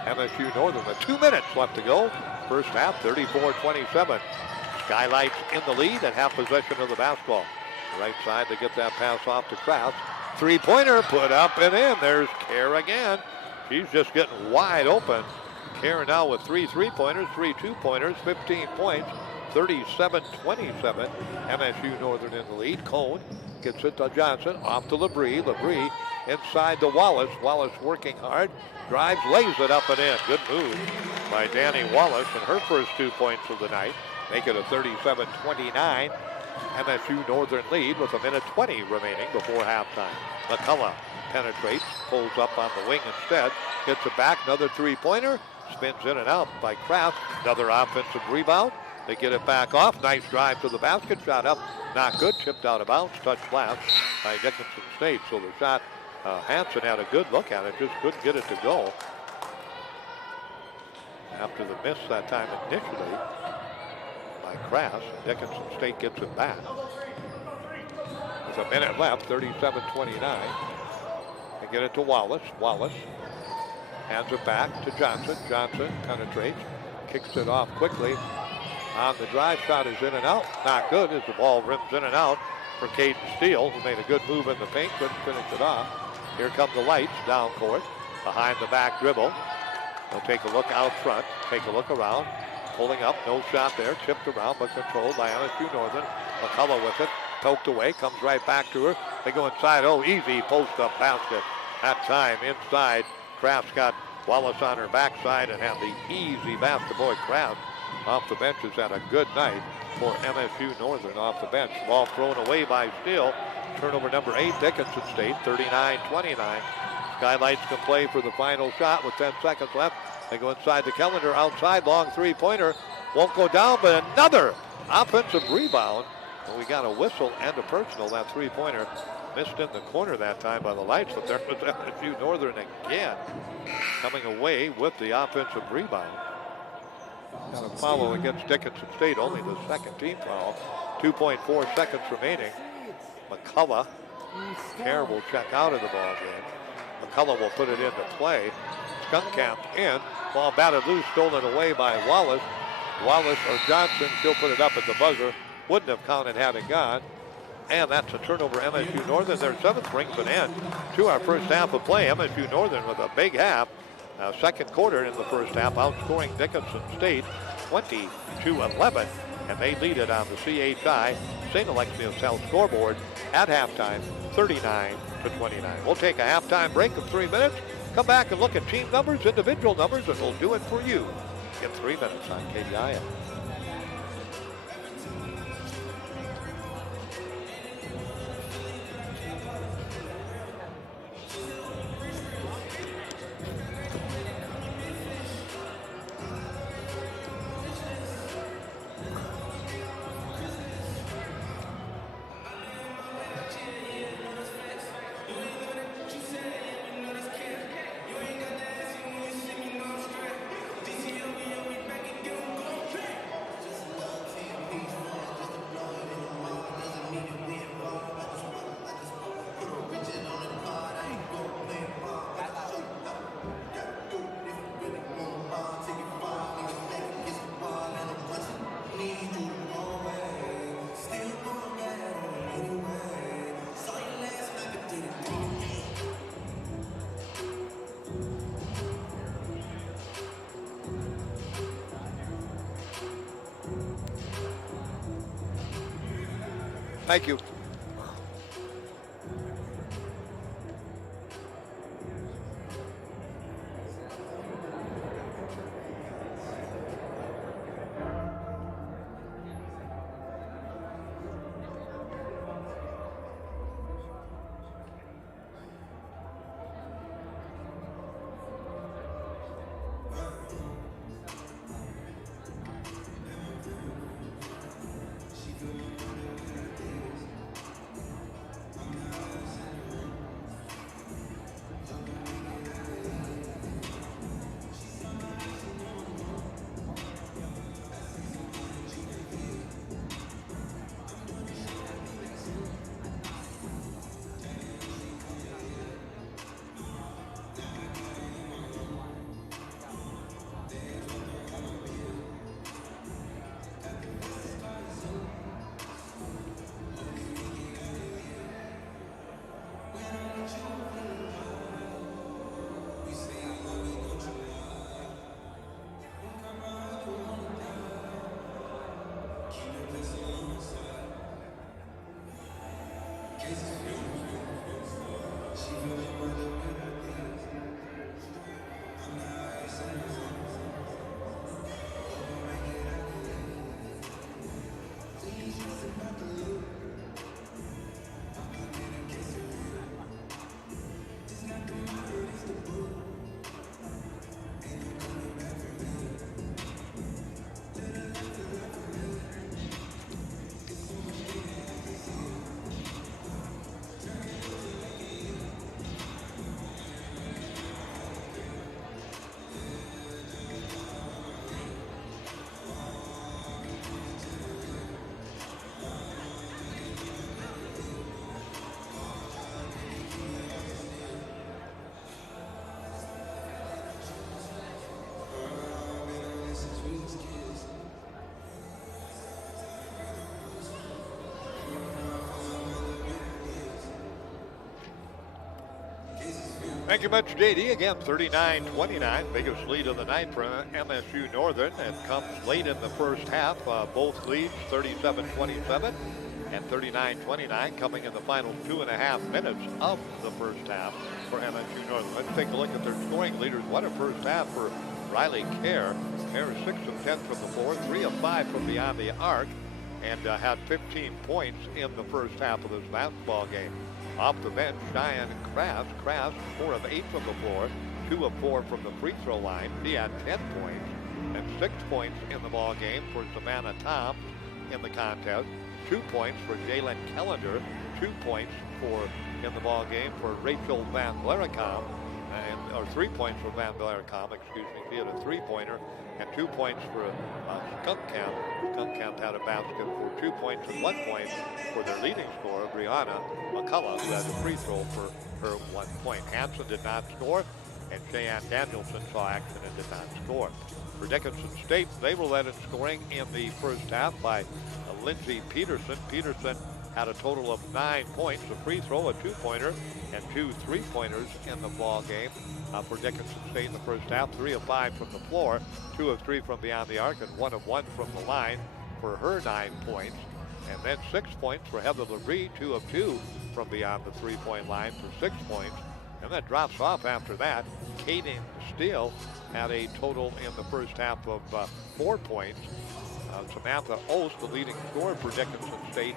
MSU Northern. With 2 minutes left to go. First half, 34-27. Skylights in the lead and have possession of the basketball. Right side to get that pass off to Kraus. 3-pointer put up and in. There's Kerr again. She's just getting wide open. Kerr now with 3 3-pointers, 3 2-pointers, 15 points. 37-27. MSU Northern in the lead. Cone gets it to Johnson. Off to Labrie. Labrie inside to Wallace. Wallace working hard. Drives, lays it up and in. Good move by Danny Wallace. And her first 2 points of the night make it a 37-29. MSU Northern lead with 1:20 remaining before halftime. McCullough penetrates. Pulls up on the wing instead. Gets it back. Another 3-pointer. Spins in and out by Kraft. Another offensive rebound. They get it back off. Nice drive to the basket. Shot up. Not good. Chipped out of bounds. Touched last by Dickinson State. So the shot, Hanson had a good look at it. Just couldn't get it to go. After the miss that time initially by Kraft, Dickinson State gets it back. With a minute left. 37-29. They get it to Wallace. Wallace hands it back to Johnson. Johnson penetrates. Kicks it off quickly. On the drive, shot is in and out. Not good as the ball rims in and out for Caden Steele, who made a good move in the paint. Couldn't finish it off. Here come the lights down court. Behind the back dribble. They'll take a look out front. Take a look around. Pulling up. No shot there. Tipped around but controlled by MSU Northern. McCullough with it. Poked away. Comes right back to her. They go inside. Oh, easy post-up basket. That time inside. Kraft's got Wallace on her backside and had the easy basket. Boy, Kraft off the bench has had a good night for MSU Northern off the bench. Ball thrown away by Steele. Turnover number 8, Dickinson State, 39-29. Skylights can play for the final shot with 10 seconds left. They go inside the calendar, outside, long 3-pointer. Won't go down, but another offensive rebound. And we got a whistle and a personal. That 3-pointer missed in the corner that time by the lights, but there was MSU Northern again coming away with the offensive rebound. Got a follow against Dickinson State, only the second team foul. 2.4 seconds remaining. McCullough, Kerr will check out of the ball game. McCullough will put it into play. Skunkkamp in. Ball batted loose, stolen away by Wallace. Wallace or Johnson, she'll put it up at the buzzer. Wouldn't have counted had it gone. And that's a turnover. MSU Northern, their 7th, brings an end to our first half of play. MSU Northern with a big half. Second quarter in the first half, outscoring Dickinson State 20-11, and they lead it on the CHI St. Alexius Health scoreboard at halftime, 39-29. We'll take a halftime break of 3 minutes, come back and look at team numbers, individual numbers, and we'll do it for you in 3 minutes on KDIF. Thank you. Thank you much, JD. Again, 39-29, biggest lead of the night for MSU Northern. It comes late in the first half. Both leads 37-27 and 39-29 coming in the final 2.5 minutes of the first half for MSU Northern. Let's take a look at their scoring leaders. What a first half for Riley Kerr. Kerr 6 of 10 from the floor, 3 of 5 from beyond the arc, and had 15 points in the first half of this basketball game. Off the bench, Cheyenne Kraft. Kraft 4 of 8 from the floor, 2 of 4 from the free throw line. He had 10 points and 6 points in the ball game for Savannah Tom in the contest. 2 points for Jalen Kellender, 2 points in the ball game for Rachel Van Blaricom, or 3 points for Van Blaricom, excuse me. He had a 3-pointer and 2 points for Skunk Camp. Skunk Camp had a basket for 2 points and 1 point for their leading scorer, Brianna McCullough, who had a free throw for her 1 point. Hanson did not score, and Cheyenne Danielson saw action and did not score. For Dickinson State, they were led in scoring in the first half by Lindsey Peterson. Peterson had a total of 9 points, a free throw, a 2-pointer, and 2 3-pointers in the ball game for Dickinson State in the first half. 3 of 5 from the floor, 2 of 3 from beyond the arc, and 1 of 1 from the line for her 9 points. And then 6 points for Heather LeBrie, 2 of 2 from beyond the 3-point line for 6 points. And that drops off after that. Kaden Steele had a total in the first half of 4 points. Samantha Ost, the leading scorer for Dickinson State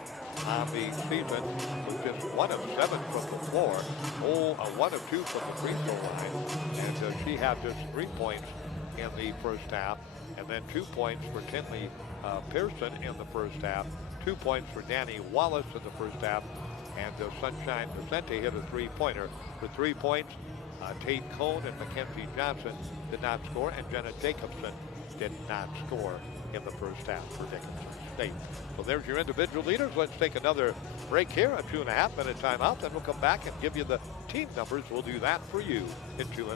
on the season, was just 1 of 7 from the floor, 1 of 2 from the free throw line, and she had just 3 points in the first half, and then 2 points for Tinley Pearson in the first half, 2 points for Danny Wallace in the first half, and Sunshine Vicente hit a three-pointer for 3 points. Tate Cohn and Mackenzie Johnson did not score, and Jenna Jacobson did not score in the first half for Dickinson State. So there's your individual leaders. Let's take another break here, a 2.5-minute timeout, then we'll come back and give you the team numbers. We'll do that for you in 2.5.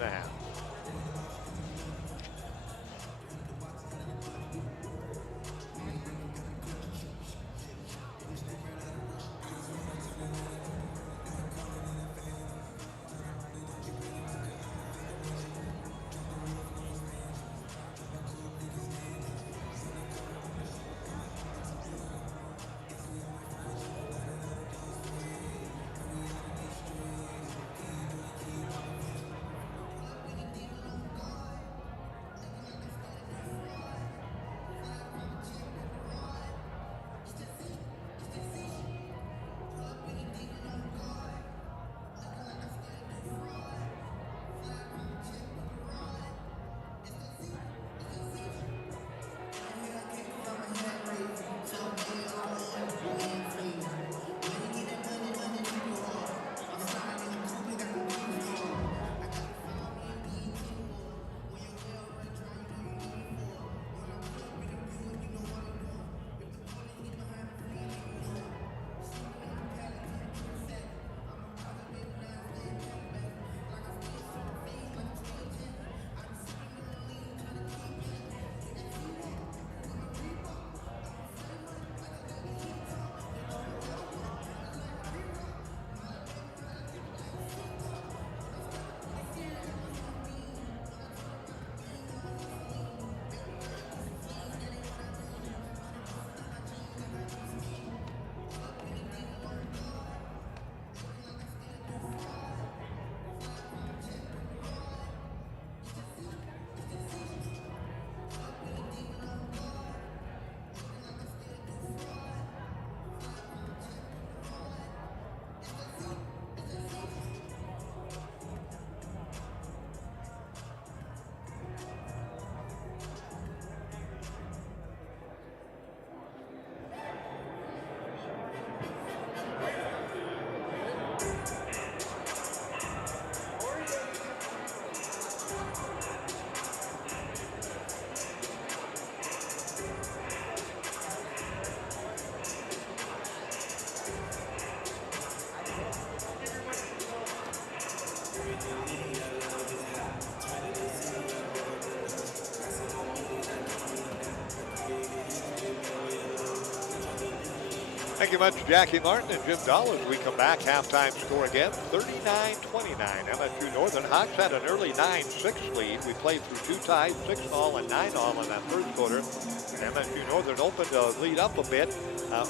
Thank you much, Jackie Martin and Jim Dahl. As we come back, halftime score again, 39-29. MSU Northern Hawks had an early 9-6 lead. We played through 2 ties, 6-all and 9-all in that first quarter. MSU Northern opened to lead up a bit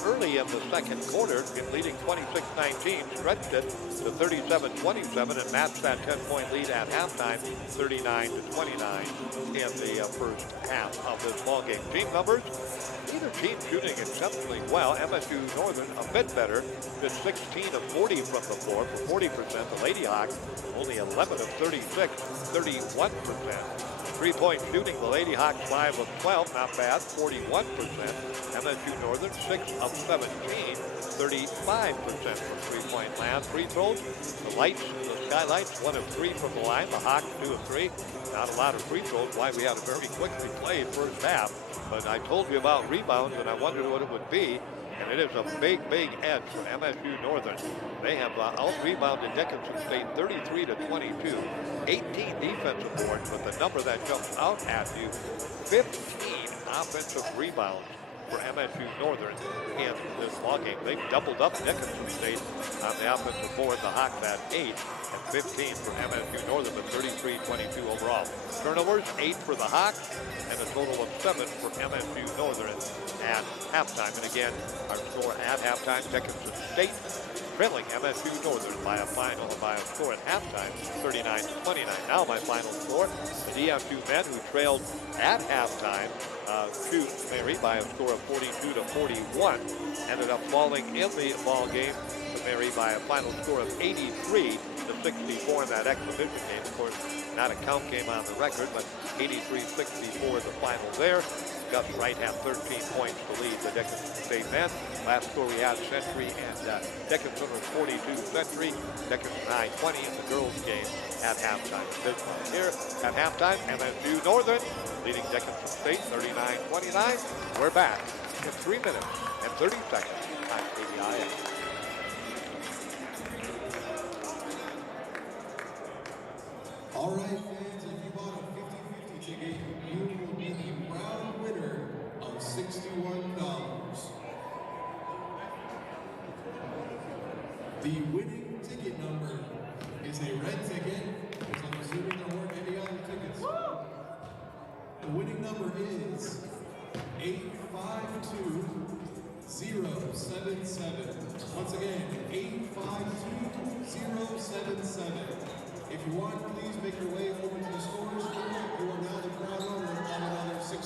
early in the second quarter, leading 26-19, stretched it to 37-27, and matched that 10-point lead at halftime, 39-29 in the first half of this ballgame. Team numbers. Either team shooting exceptionally well. MSU Northern a bit better, just 16 of 40 from the floor for 40%. The Lady Hawks only 11 of 36, 31%. Three-point shooting, the Lady Hawks 5 of 12, not bad, 41%. MSU Northern 6 of 17, 35% from three-point land. Free throws, the Skylights 1 of 3 from the line. The Hawks 2 of 3. Not a lot of free throws, why we had a very quickly played first half. But I told you about rebounds, and I wondered what it would be. And it is a big, big edge for MSU Northern. They have out-rebounded Dickinson State 33-22. 18 defensive boards, but the number that jumps out at you, 15 offensive rebounds for MSU Northern in this ballgame. They've doubled up Dickinson State on the offensive board. The Hawks had 8 and 15 for MSU Northern, but 33-22 overall. Turnovers, 8 for the Hawks, and a total of 7 for MSU Northern at halftime. And again, our score at halftime, Dickinson State trailing MSU Northern by a score at halftime, 39-29. Now my final score, the DFU men who trailed at halftime shoot Mary by a score of 42 to 41. Ended up falling in the ball game to Mary by a final score of 83 to 64 in that exhibition game. Of course, not a count game on the record, but 83-64 the final there. Gus Wright had 13 points to lead the Dickinson State men. Last score we had Century and Dickinson was 42 Century. Dickinson High 20 in the girls game at halftime. This one here at halftime, MSU Northern leading Dickinson State 39-29. We're back in 3 minutes and 30 seconds on KDIX. All right, fans, if you bought a 50-50 ticket, you will be the proud winner of $61. The winning ticket number is a red ticket, so I'm assuming there weren't any other tickets. The winning number is 852077. Once again, 852077. If you want, please make your way over to the scores room. You are now the proud owner of another $61.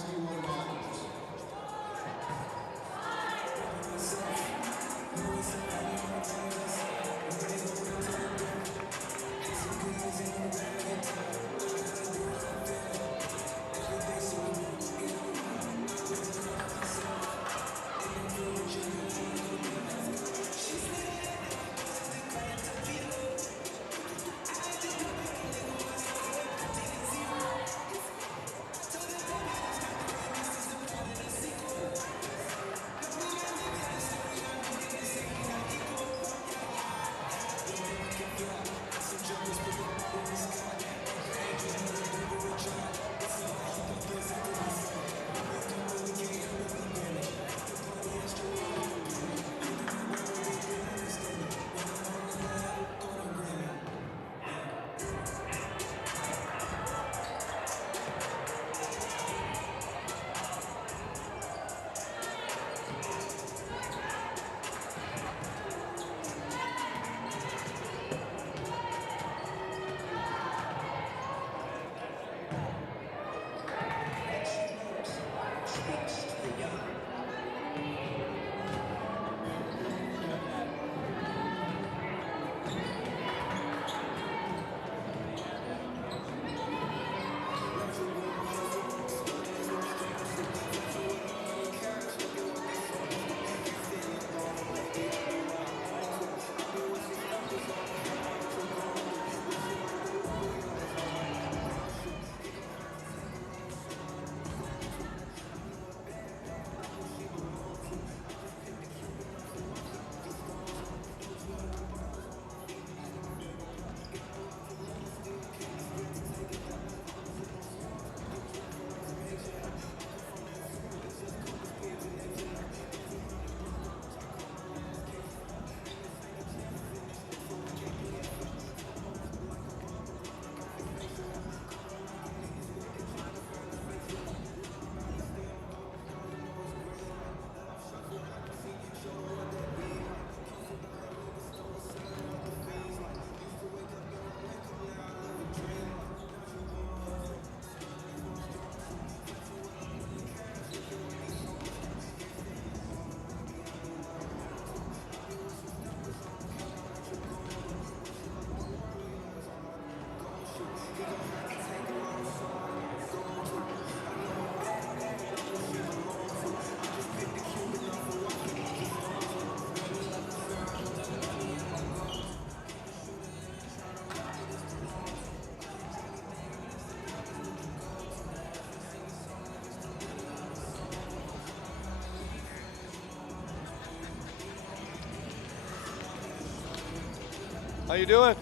How you doing?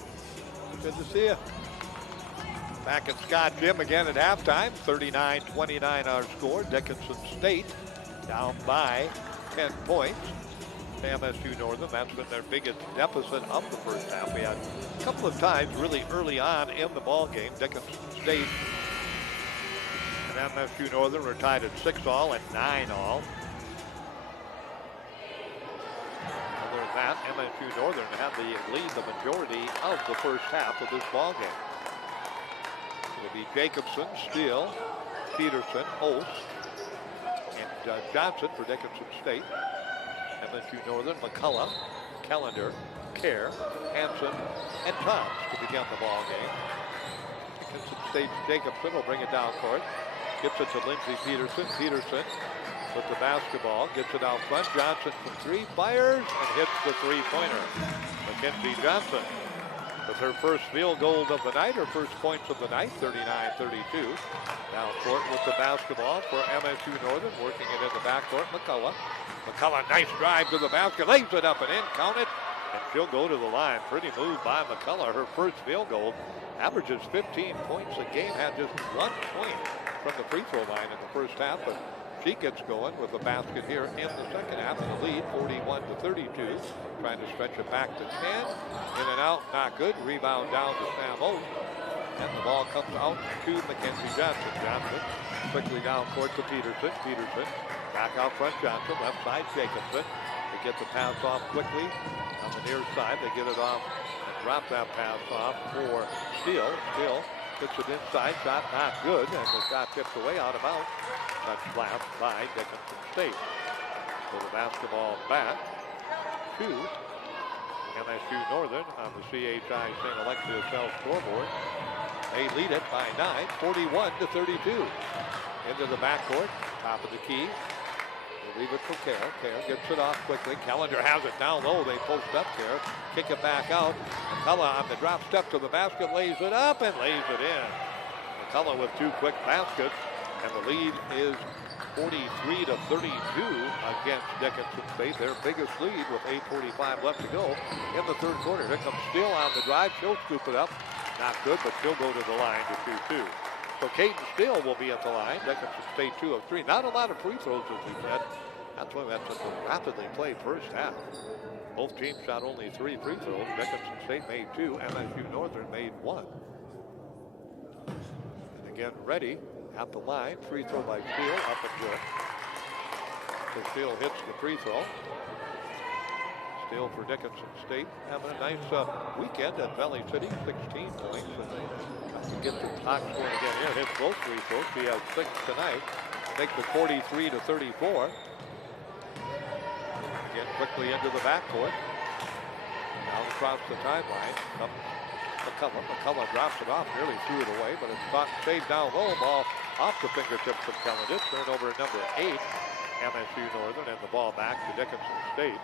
Good to see you. Back at Scott Gym again at halftime. 39-29 our score. Dickinson State down by 10 points. To MSU Northern, that's been their biggest deficit of the first half. We had a couple of times really early on in the ball game. Dickinson State and MSU Northern were tied at 6-all and 9-all. That MSU Northern had the lead the majority of the first half of this ball game. It'll be Jacobson, Steele, Peterson, Holtz, Johnson for Dickinson State. MSU Northern, McCullough, Callender, Kerr, Hanson, and Toms to begin the ball game. Dickinson State's Jacobson will bring it down court. Gets it to Lindsey Peterson. Peterson with the basketball, gets it out front. Johnson from three, fires, and hits the three-pointer. Mackenzie Johnson with her first field goal of the night, her first points of the night, 39-32. Down court with the basketball for MSU Northern, working it in the backcourt. McCullough, nice drive to the basket, lays it up and in, count it, and she'll go to the line. Pretty move by McCullough. Her first field goal, averages 15 points a game, had just 1 point from the free throw line in the first half, but she gets going with the basket here in the second half, and the lead 41-32. Trying to stretch it back to 10. In and out, not good. Rebound down to Sam Oates. And the ball comes out to Mackenzie Johnson. Johnson quickly down court to Peterson. Peterson back out front. Johnson left side Jacobson. They get the pass off quickly on the near side. They get it off and drop that pass off for Steele. Steele puts it inside. Shot not good. And the shot tipped away out of bounds. That's slapped by Dickinson State. So the basketball back to MSU Northern on the CHI St. Alexius Health scoreboard. They lead it by 9, 41-32. Into the backcourt, top of the key. They leave it for Kerr. Kerr gets it off quickly. Callender has it down low. They post up Kerr. Kick it back out. McCullough on the drop step to the basket, lays it up and lays it in. McCullough with 2 quick baskets, and the lead is 43-32 against Dickinson State. Their biggest lead with 8:45 left to go in the third quarter. Here comes Steele on the drive. She'll scoop it up. Not good, but she'll go to the line to shoot 2. So Caden Steele will be at the line. Dickinson State 2 of 3. Not a lot of free throws, as we said. That's why that's such a rapidly played first half. Both teams shot only 3 free throws. Dickinson State made 2. MSU Northern made 1. And again, Ready at the line. Free throw by Steele, up and good. So Steele hits the free throw. Steele for Dickinson State having a nice weekend at Valley City, 16 points. And they have to get the top scoring again here. Hits both free throws. He has 6 tonight. Makes it 43-34. Again, quickly into the backcourt. Down across the timeline. McCullough drops it off, nearly threw it away, but it's caught and saved down low. Ball off the fingertips of Callender. Turnover number 8, MSU Northern, and the ball back to Dickinson State.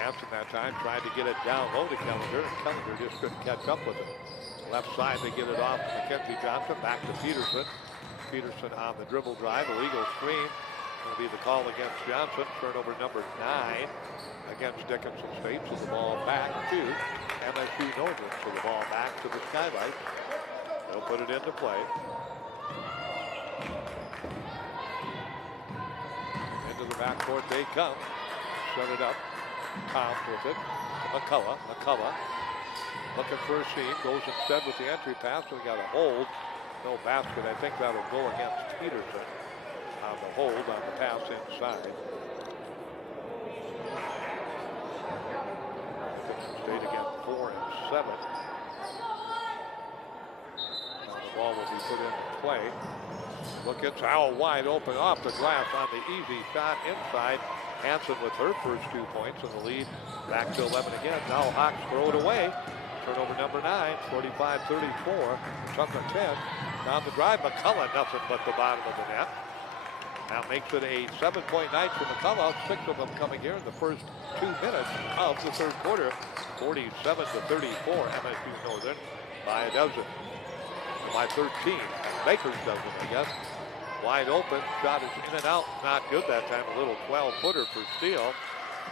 Hanson that time tried to get it down low to Callender, and Callender just couldn't catch up with it. Left side, they get it off to Mackenzie Johnson, back to Peterson. Peterson on the dribble drive, illegal screen. Going to be the call against Johnson. Turnover number 9 against Dickinson State. So the ball back to MSU Northern. So the ball back to the Skylights. They'll put it into play. Into the backcourt they come. Set it up. Tom with it. McCullough. McCullough looking for a seam. Goes instead with the entry pass. We got a hold. No basket. I think that'll go against Peterson. On the hold on the pass inside. Dickinson State again 4 and 7. Now the ball will be put into play. Look, it's Howell wide open off the glass on the easy shot inside. Hanson with her first 2 points and the lead back to 11 again. Now Hawks throw it away. Turnover number 9, 45-34. Tucker 10. Down the drive, McCullough, nothing but the bottom of the net. Now makes it a 7-point night for McCullough. 6 of them coming here in the first 2 minutes of the third quarter. 47-34, MSU Northern by a dozen. By 13, Baker's dozen, I guess. Wide open, shot is in and out. Not good that time. A little 12-footer for Steele.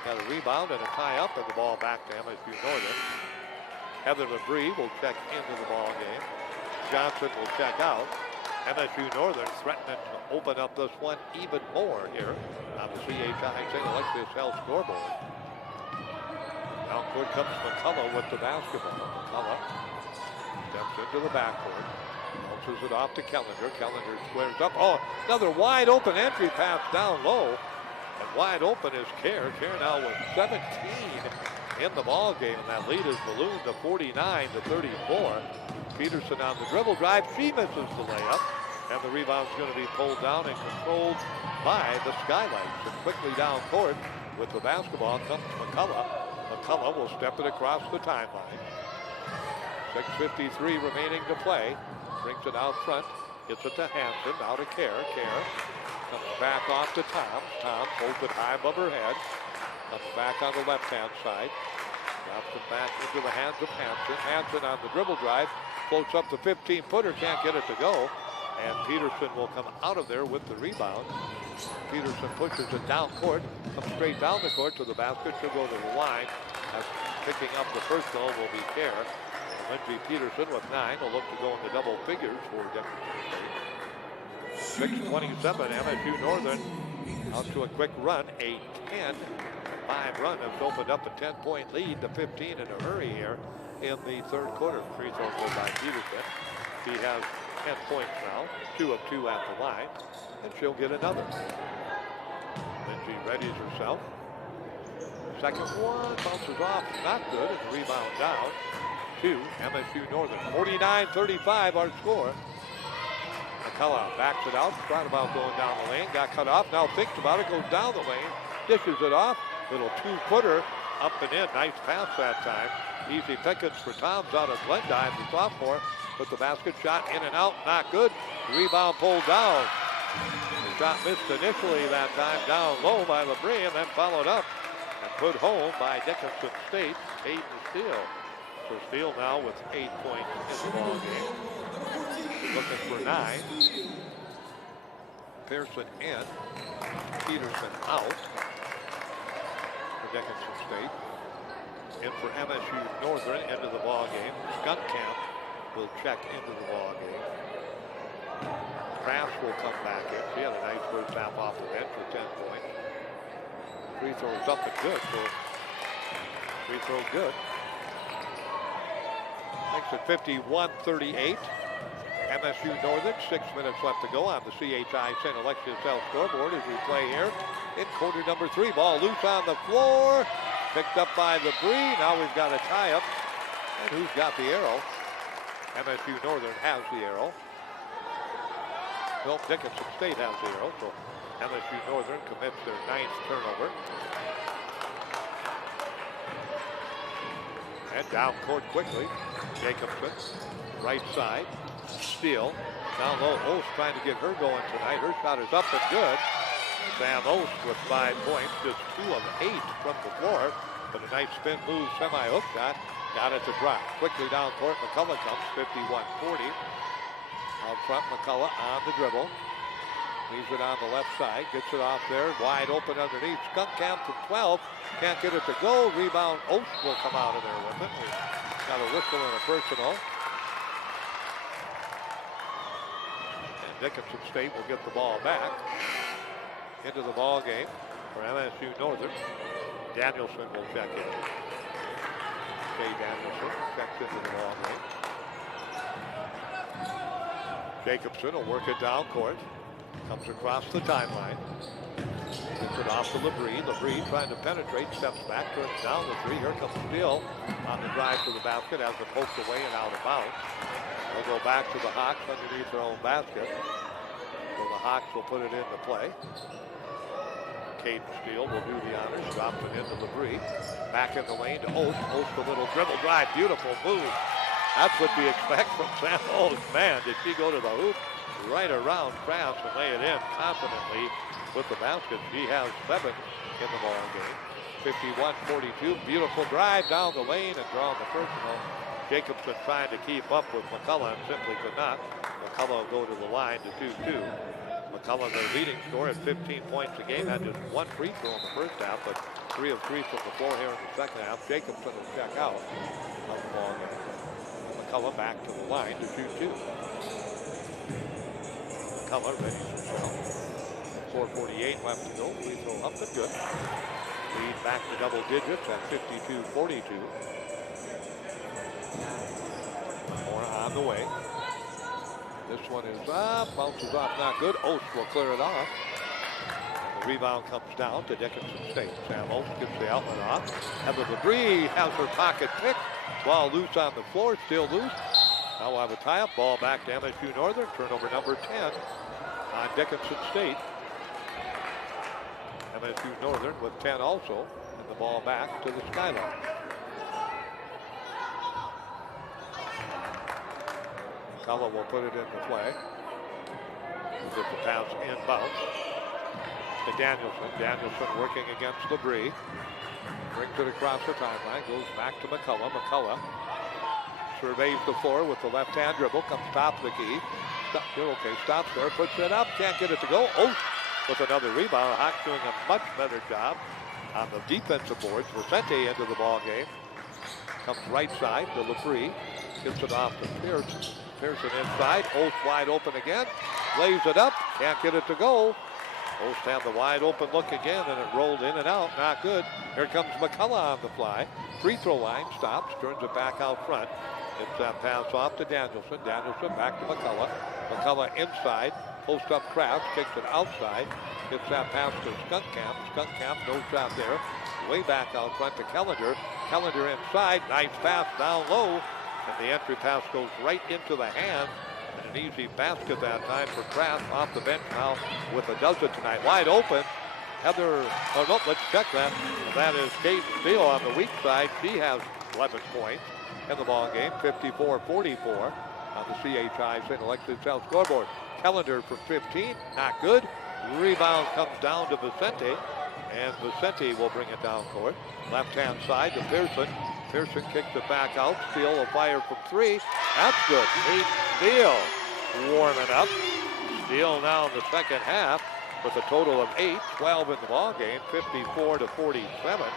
Got a rebound and a tie-up, and the ball back to MSU Northern. Heather LeBrie will check into the ball game. Johnson will check out. MSU Northern threatening to open up this one even more here on the CHI St. Alexius Health scoreboard. Now court comes McCullough with the basketball. McCullough steps into the backcourt. Bounces it off to Callender. Callender squares up. Oh, another wide open entry pass down low. And wide open is Kerr. Kerr now with 17 in the ball game. And that lead is ballooned to 49-34. Peterson on the dribble drive. She misses the layup. And the rebound's going to be pulled down and controlled by the Skylights. And quickly down court with the basketball comes McCullough. McCullough will step it across the timeline. 6:53 remaining to play. Brings it out front. Gets it to Hanson. Now to Kerr. Kerr comes back off to Tom. Tom holds it high above her head. Comes back on the left-hand side. Drops it back into the hands of Hanson. Hanson on the dribble drive. Floats up the 15-footer. Can't get it to go. And Peterson will come out of there with the rebound. Peterson pushes it down court. Comes straight down the court to the basket. She'll go to the line. As picking up the first goal will be Kerr. Lindsey Peterson with 9 will look to go in the double figures for Dickinson. 6:27, MSU Northern out to a quick run. A 10-5 run has opened up a 10-point lead to 15 in a hurry here in the third quarter. Free throw goal by Peterson. He has 10 points now, 2 of 2 at the line, and she'll get another. Lindsey readies herself. Second one bounces off, not good, and the rebound down to MSU Northern. 49-35 our score. McCullough backs it out, thought about going down the lane, got cut off, now thinks about it, goes down the lane, dishes it off, little 2-footer, up and in, nice pass that time. Easy pickings for Toms out of Glendive, the sophomore, but the basket shot in and out, not good. Rebound pulled down. The shot missed initially that time, down low by Labrie, and then followed up and put home by Dickinson State, Hayden Steele. So Steele now with 8 points in the ball game. Looking for 9. Pearson in. Peterson out for Dickinson State. In for MSU Northern into the ball game. Skunk Camp will check into the ball game. Kraft will come back in. She had a nice first half off the bench with 10 points. Free throw is up and good. So free throw good. Makes it 51-38. MSU Northern, 6 minutes left to go on the CHI St. Alexius Health scoreboard as we play here in quarter number 3. Ball loose on the floor. Picked up by Labrie. Now we've got a tie-up. And who's got the arrow? MSU Northern has the arrow. Well, Dickinson State has the arrow, so MSU Northern commits their 9th turnover. And down court quickly. Jacobson, right side. Steele. Down low. Ost trying to get her going tonight. Her shot is up and good. Sam Ost with 5 points. Just 2 of 8 from the floor. But a nice spin move, semi-hook shot. Got it to drop. Quickly down court. McCullough comes 51-40. Out front, McCullough on the dribble. Leaves it on the left side. Gets it off there. Wide open underneath. Skunk Camp from 12. Can't get it to go. Rebound. Ost will come out of there with it. We've got a whistle and a personal. And Dickinson State will get the ball back into the ball game for MSU Northern. Danielson will check in. Jay Danielson checks into the ball game. Jacobson will work it down court. Comes across the timeline. Gets it off to Labrie. Labrie trying to penetrate, steps back, turns down the 3. Here comes Steele on the drive to the basket as it poked away and out of bounds. They'll go back to the Hawks underneath their own basket. So the Hawks will put it into play. Caden Steele will do the honors, drops it into Labrie. Back in the lane to Ost. Ost a little dribble drive, beautiful move. That's what we expect from Sam Ost. Man, did she go to the hoop right around Krause and lay it in confidently with the basket. She has 7 in the ball game. 51-42, beautiful drive down the lane and drawing the personal. Jacobson trying to keep up with McCullough and simply could not. McCullough will go to the line to 2-2. McCullough, their leading scorer at 15 points a game, had just 1 free throw in the first half, but 3 of 3 from the floor here in the second half. Jacobson will check out of the ball game. McCullough back to the line to 2-2. McCullough ready for 4:48 left to go. Free throw up and good. Lead back to double digits at 52-42. More on the way. This one is up, bounces off, not good. Ost will clear it off. The rebound comes down to Dickinson State. Sam Ost gets the outlet off. Heather Labrie has her pocket picked. Ball loose on the floor, still loose. Now we'll have a tie-up ball back to MSU Northern. Turnover number 10 on Dickinson State. MSU Northern with 10 also. And the ball back to the Skyline. McCullough will put it in the play. Get the pass inbound to Danielson. Danielson working against LeBrie. Brings it across the timeline. Goes back to McCullough. McCullough surveys the floor with the left-hand dribble. Comes top of the key. Okay, stops there. Puts it up. Can't get it to go. Oh, with another rebound. Hawks doing a much better job on the defensive boards. Vicente into the ball game. Comes right side to LeBrie. Gets it off to Pearson. Pearson inside. Oath wide open again. Lays it up. Can't get it to go. Oath had the wide open look again, and it rolled in and out. Not good. Here comes McCullough on the fly. Free throw line. Stops. Turns it back out front. It's that pass off to Danielson. Danielson back to McCullough. McCullough inside. Post up Kraft. Kicks it outside. Gets that pass to Skunkkamp. Skunkkamp, no shot there. Way back out front to Kellender. Kellender inside. Nice pass down low. And the entry pass goes right into the hands. And an easy basket that time for Kraft off the bench now with a dozen tonight. Wide open. Heather, oh no, let's check that. That is Kate Steele on the weak side. She has 11 points in the ball game, 54-44 on the CHI St. Alexis South scoreboard. Kellender for 15, not good. Rebound comes down to Vicente, and Vicente will bring it down court. Left-hand side to Pearson. Pearson kicks it back out. Steele will fire from three. That's good. Kate Steele warming up. Steele now in the second half with a total of 8, 12 in the ball game, 54-47.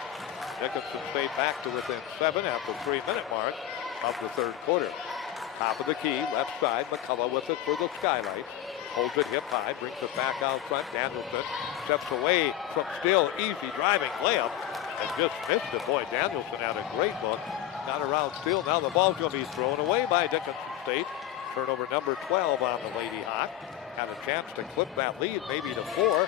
Dickinson State back to within 7 at the 3-minute mark of the third quarter. Top of the key, left side, McCullough with it for the Skylights. Holds it hip high, brings it back out front. Danielson steps away from Steele. Easy driving layup and just missed it. Boy, Danielson had a great look. Got around Steele. Now the ball's going to be thrown away by Dickinson State. Turnover number 12 on the Lady Hawk. Had a chance to clip that lead maybe to 4,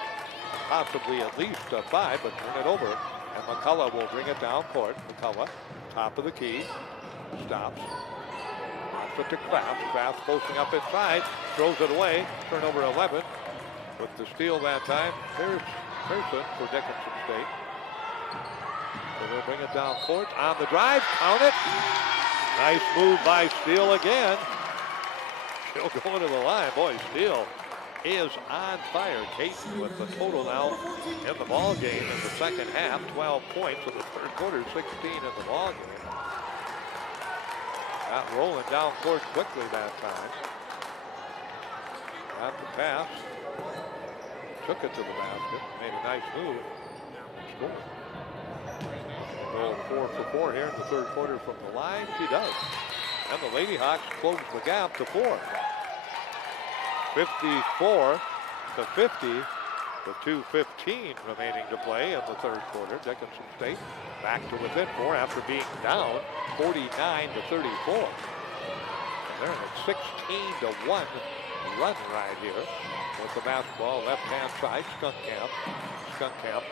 possibly at least 5, but turn it over. And McCullough will bring it down court. McCullough, top of the key, stops. Knocks it to Kraft. Kraft posting up inside, throws it away. Turnover 11 with the steal that time. Here's Pearson for Dickinson State. So they'll bring it down court. On the drive, count it. Nice move by Steele again. She'll go into the line. Boy, Steele is on fire. Casey with the total now in the ball game in the second half. 12 points in the third quarter, 16 in the ball game. Got rolling down court quickly that time. Got the pass. Took it to the basket. Made a nice move. Scored. Go 4 for 4 here in the third quarter from the line. She does. And the Lady Hawks close the gap to 4. 54-50 with 2:15 remaining to play in the third quarter. Dickinson State back to within 4 after being down 49-34. And they're in a 16-1 run right here with the basketball left-hand side. Skunkkamp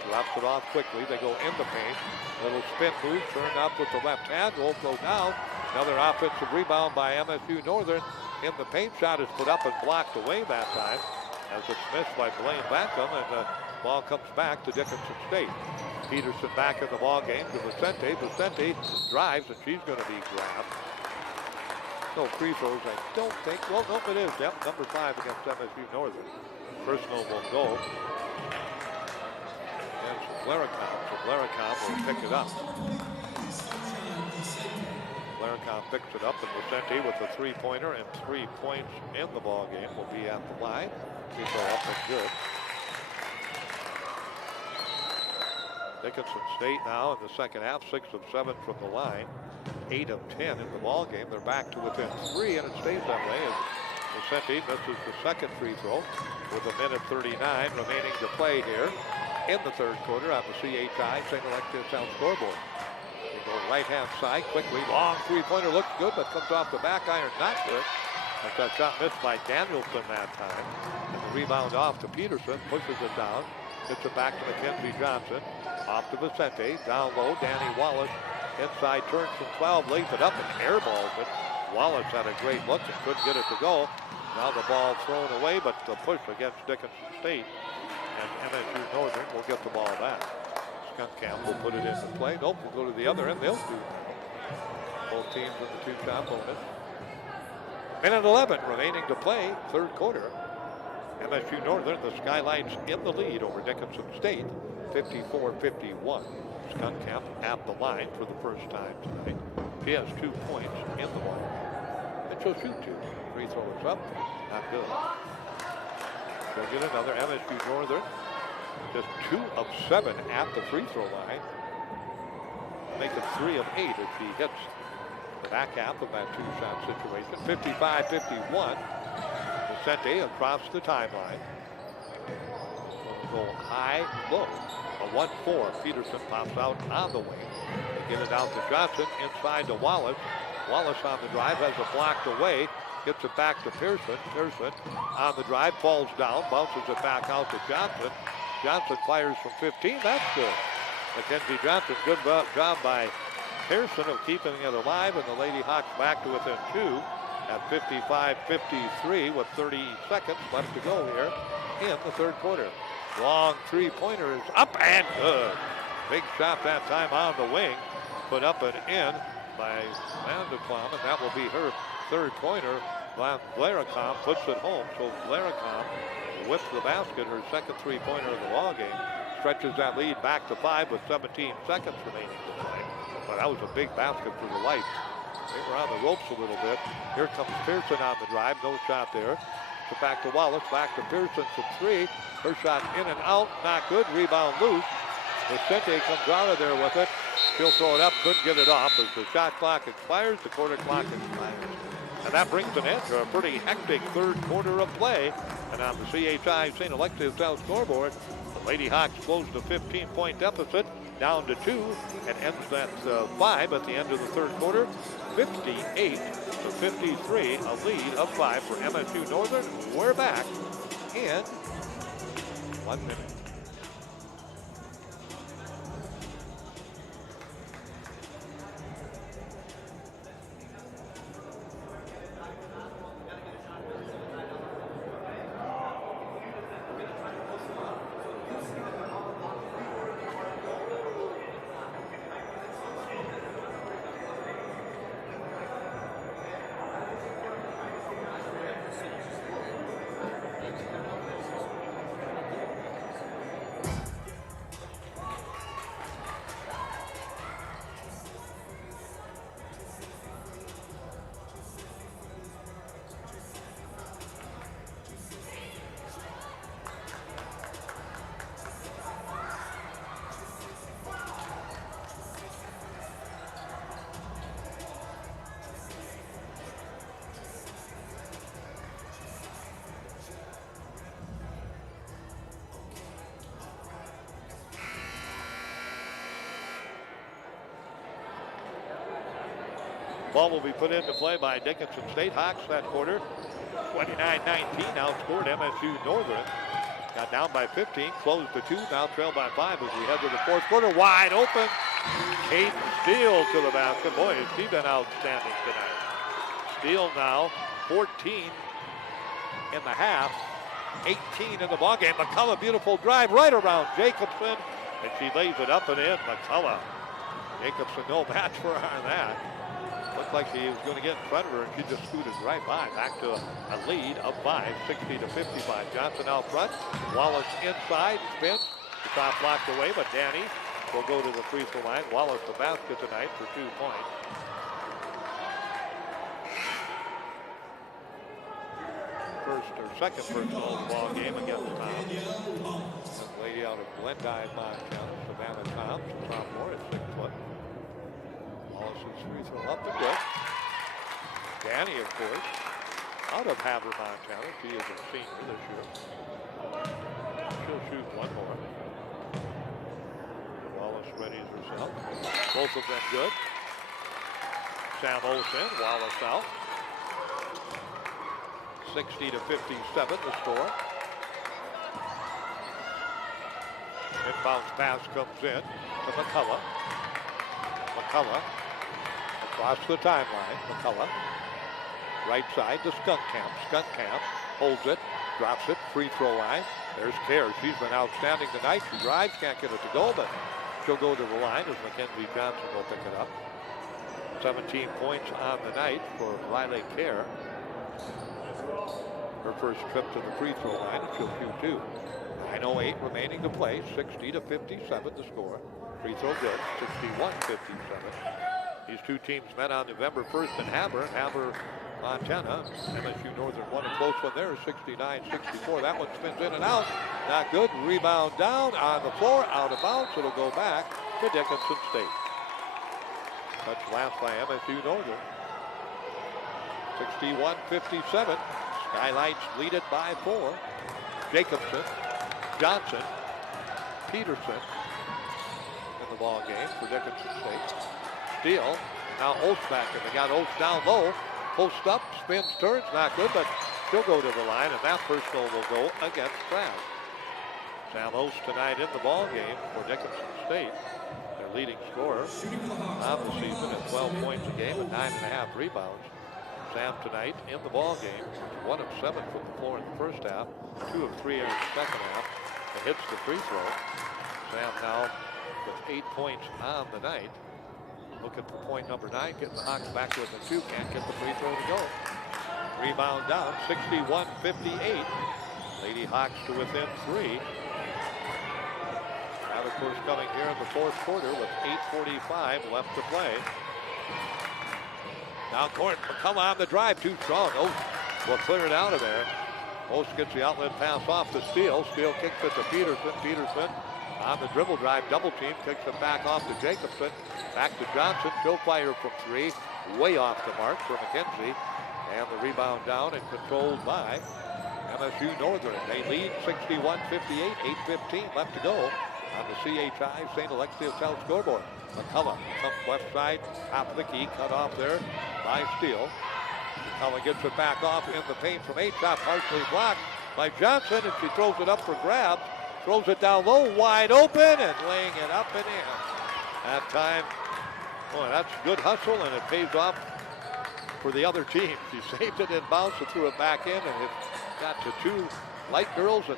drops it off quickly. They go in the paint. Little spin move turned up with the left hand. Won't go down. Another offensive rebound by MSU Northern. In the paint, shot is put up and blocked away that time as it's missed by Blaine Bankham, and the ball comes back to Dickinson State. Peterson back in the ball game to Vicente. Vicente drives, and she's going to be grabbed. No free throws, I don't think. Well, nope, it is. Yep, number 5 against MSU Northern. Personal will go. And Blaricomp. So Blaricomp will pick it up. Blaricomp picks it up, and Vicente with a 3-pointer and 3 points in the ball game will be at the line. Free throw up and good. Dickinson State now in the second half, 6 of 7 from the line, 8 of 10 in the ball game. They're back to within 3, and it stays that way as Vicente misses the second free throw with 1:39 remaining to play here in the third quarter on the CHI St. Alexis South scoreboard. They go right-hand side quickly. Long three-pointer looks good, but comes off the back iron. Not good. That's that shot missed by Danielson that time. And the rebound off to Peterson. Pushes it down. Gets it back to Mackenzie Johnson. Off to Vicente. Down low. Danny Wallace. Inside turns from 12. Lays it up and airballs it. Wallace had a great look and couldn't get it to go. Now the ball thrown away, but the push against Dickinson State. And MSU Northern will get the ball back. Skunk Camp will put it into play. Nope, we'll go to the other end. They'll do both teams in the two-shot bonus. Minute 11 remaining to play, third quarter. MSU Northern, the Skylights in the lead over Dickinson State, 54-51. Skunk Camp at the line for the first time tonight. She has 2 points in the ball. And she'll shoot 2. Free throw is up. Not good. She'll get another. MSU Northern just 2 of 7 at the free throw line. Make it 3 of 8 if she hits the back half of that two-shot situation. 55-51. Vicente across the timeline. Go high, low. A 1-4. Peterson pops out on the wing. They get it out to Johnson. Inside to Wallace. Wallace on the drive, has it blocked away. Gets it back to Pearson. Pearson on the drive, falls down, bounces it back out to Johnson. Johnson fires from 15. That's good. Mackenzie Johnson, good job by Pearson of keeping it alive, and the Lady Hawks back to within 2 at 55-53 with 30 seconds left to go here in the third quarter. Long three-pointer is up and good. Big shot that time on the wing, put up and in by Vanderklom, and that will be her third pointer. Blaricom puts it home, so Blaricom whips the basket, her second three-pointer of the ball game. Stretches that lead back to 5 with 17 seconds remaining to play. But that was a big basket for the Lights. They were on the ropes a little bit. Here comes Pearson on the drive, no shot there. So back to Wallace, back to Pearson from 3. Her shot in and out, not good. Rebound loose. Vicente comes out of there with it. She'll throw it up, couldn't get it off as the shot clock expires, the quarter clock expires. And that brings an end to a pretty hectic third quarter of play. And on the CHI St. Alexius South scoreboard, the Lady Hawks closed a 15-point deficit down to 2 and ends at 5 at the end of the third quarter. 58-53, a lead of 5 for MSU Northern. We're back in 1 minute. Ball will be put into play by Dickinson State. Hawks that quarter, 29-19, outscored MSU Northern. Got down by 15, closed to 2, now trail by 5 as we head to the fourth quarter. Wide open. Kate Steele to the basket. Boy, has she been outstanding tonight. Steele now 14 in the half, 18 in the ballgame. McCullough, beautiful drive right around Jacobson, and she lays it up and in. McCullough. Jacobson, no match for her on that. Looked like he was going to get in front of her, and she just scooted right by. Back to a lead of 5, 60-55. Johnson out front. Wallace inside, spins. The shot blocked away, but Danny will go to the free throw line. Wallace the basket tonight for 2 points. Second personal of the ball game against Tom. The lady out of Glendive, Montana, Savannah Toms, sophomore at 6 foot. Wallace's free throw up and good. Danny, of course, out of Havre, Montana. She is a senior this year. She'll shoot one more. Wallace readies herself. Both of them good. Sam Olsen, Wallace out. 60-57 the score. Inbounds pass comes in to McCullough. McCullough across the timeline. McCullough Right side to Skunk Camp. Skunk Camp holds it, drops it, free throw line. There's Kerr. She's been outstanding tonight. She drives, can't get it to go, but she'll go to the line as Mackenzie Johnson will pick it up. 17 points on the night for Riley Kerr. Her first trip to the free throw line, and she'll shoot two. 9:08 remaining to play. 60-57 the score. Free throw good. 61-57. These two teams met on November 1st in Havre, Montana. MSU Northern won a close one there, 69-64. That one spins in and out. Not good. Rebound down on the floor, out of bounds. It'll go back to Dickinson State. Touch last by MSU Northern. 61-57. Skylights lead it by 4. Jacobson, Johnson, Peterson in the ball game for Dickinson State. Steele, now Oates back in. They got Oates down low. Post up, spins, turns, not good, but she'll go to the line, and that first goal will go against Trav. Sam Oates tonight in the ball game for Dickinson State. Their leading scorer on the season at 12 points a game and 9.5 rebounds. Sam tonight in the ball game, 1 of 7 from the floor in the first half, 2 of 3 in the second half, and hits the free throw. Sam now with 8 points on the night. Looking for point number 9, getting the Hawks back with a 2, can't get the free throw to go. Rebound down, 61-58. Lady Hawks to within 3. Now of course coming here in the fourth quarter with 8:45 left to play. Now court, come on the drive, too strong. Oates will clear it out of there. Oates gets the outlet pass off to Steele. Steele kicks it to Peterson. Peterson on the dribble drive, double team, kicks it back off to Jacobson. Back to Johnson. She'll fire from 3. Way off the mark for McKenzie. And the rebound down and controlled by MSU Northern. They lead 61-58, 8:15 left to go on the CHI St. Alexius South scoreboard. McCullough comes left side, top of the key, cut off there by Steele. McCullough gets it back off in the paint from 8, shot partially blocked by Johnson, and she throws it up for grabs. Throws it down low, wide open, and laying it up and in. That time, boy, that's good hustle, and it pays off for the other team. She saved it in bounds and threw it back in, and it got to 2 light girls and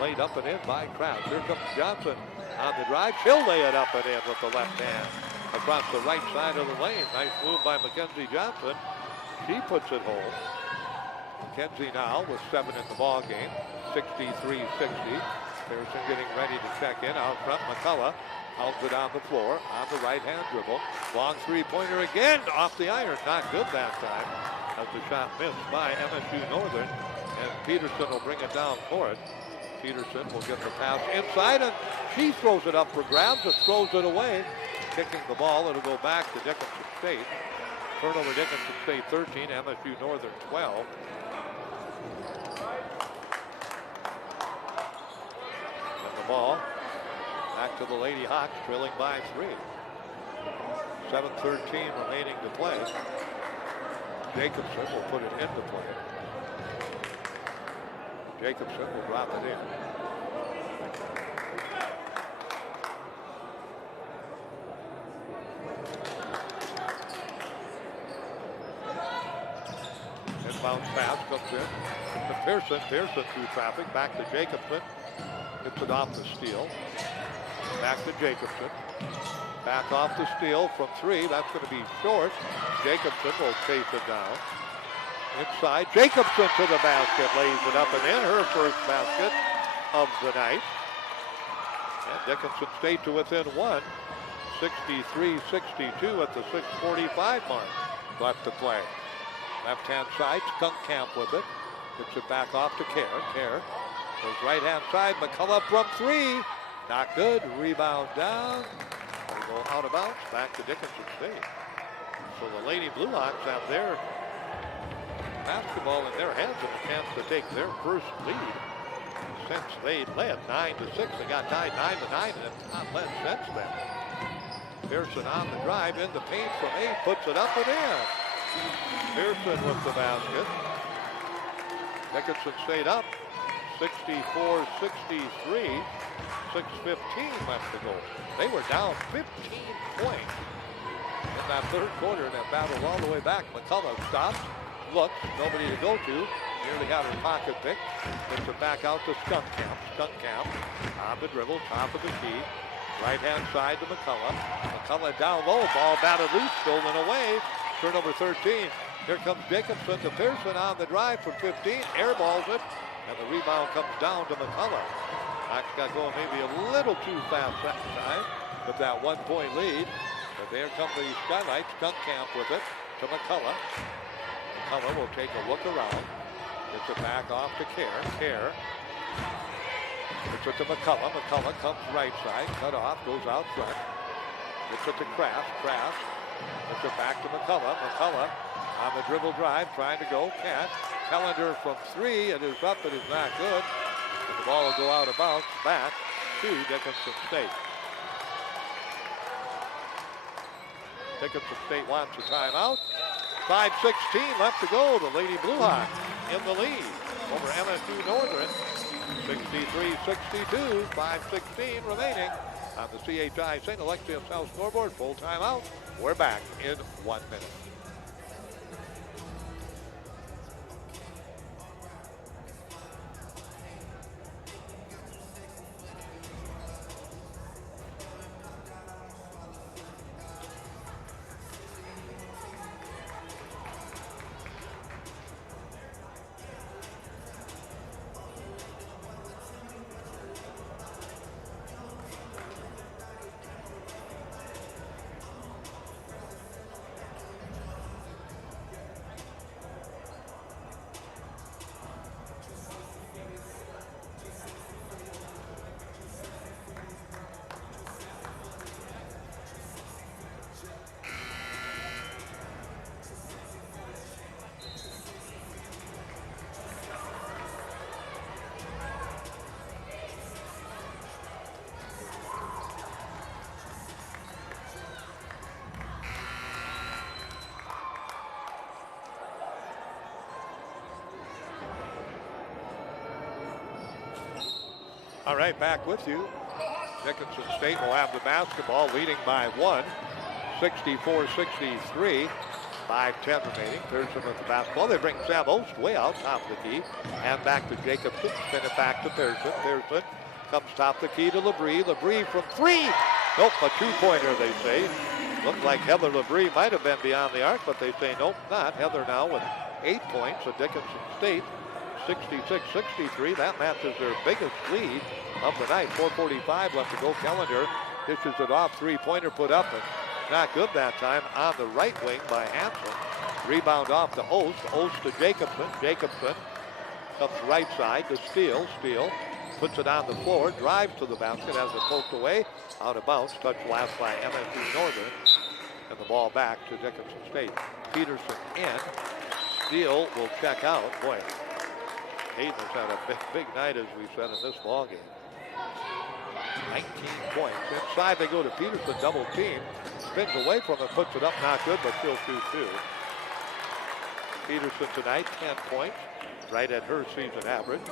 laid up and in by Krause. Here comes Johnson on the drive. She'll lay it up and in with the left hand across the right side of the lane. Nice move by Mackenzie Johnson. She puts it home. Mackenzie now with 7 in the ball game, 63-60. Pearson getting ready to check in. Out front, McCullough out it on the floor on the right-hand dribble. Long three-pointer again off the iron. Not good that time as the shot missed by MSU Northern. And Peterson will bring it down for it. Peterson will get the pass inside, and she throws it up for grabs and throws it away. Kicking the ball, it'll go back to Dickinson State. Turnover Dickinson State 13, MSU Northern 12. Ball back to the Lady Hawks, trailing by 3. 7:13 remaining to play. Jacobson will put it into play. Jacobson will drop it in. Inbound pass comes in to Pearson. Pearson through traffic, back to Jacobson. Gets it off to Steele. Back to Jacobson. Back off to Steele from 3. That's going to be short. Jacobson will chase it down. Inside. Jacobson to the basket. Lays it up and in. Her first basket of the night. And Dickinson State to within 1. 63-62 at the 6:45 mark. Left to play. Left-hand side. Skunk Camp with it. Gets it back off to Kerr. Kerr. Goes right-hand side, McCullough from 3. Not good. Rebound down. They go out of bounds. Back to Dickinson State. So the Lady Blue Hawks have their basketball in their hands and a chance to take their first lead since they led 9-6. They got tied 9-9 and have not led since then. Pearson on the drive in the paint from 8. Puts it up and in. Pearson with the basket. Dickinson State up. 64-63, 6:15 left to go. They were down 15 points in that third quarter, and that battled all the way back. McCullough stops, looks, nobody to go to. Nearly had her pocket picked. Gets it back out to Skunk Camp. Skunk Camp on the dribble, top of the key. Right-hand side to McCullough. McCullough down low, ball batted loose, stolen away. Turnover 13. Here comes Dickinson to Pearson on the drive from 15. Airballs it, and the rebound comes down to McCullough. Knox got going maybe a little too fast that time with that 1-point lead. But there come the Skylights. Skunk Camp with it to McCullough. McCullough will take a look around. Gets it back off to Kerr. Kerr. Gets it to McCullough. McCullough comes right side. Cut off. Goes out front. Gets it to Kraft. Kraft. Gets it back to McCullough. McCullough on the dribble drive. Trying to go. Can't. Callender from 3. It is up. It is not good. And the ball will go out of bounds. Back to Dickinson State. Dickinson State wants a timeout. 5:16 left to go. The Lady Blue Hawks in the lead over MSU Northern. 63-62, 5:16 remaining on the CHI St. Alexius South scoreboard. Full timeout. We're back in 1 minute. All right, back with you. Dickinson State will have the basketball, leading by 1, 64-63. 5:10 remaining. Pearson with the basketball. They bring Sam Ost way out top of the key. And back to Jacobson. Spin it back to Pearson. Pearson comes top of the key to Labrie. Labrie from 3. Nope, a two-pointer, they say. Looked like Heather Labrie might have been beyond the arc, but they say nope, not. Heather now with 8 points at Dickinson State. 66-63. That matches their biggest lead of the night. 4:45 left to go. Callender dishes it off. Three-pointer put up and not good that time on the right wing by Hanson. Rebound off to Ost. Ost to Jacobson. Jacobson comes right side to Steele. Steele puts it on the floor. Drives to the basket. Has it poked away. Out of bounds. Touched last by MSU Northern. And the ball back to Dickinson State. Peterson in. Steele will check out. Boy, Hayden has had a big night, as we said, in this ball game. 19 points. Inside they go to Peterson, double team. Spins away from it, puts it up, not good, but still shoots 2. Peterson tonight, 10 points, right at her season average.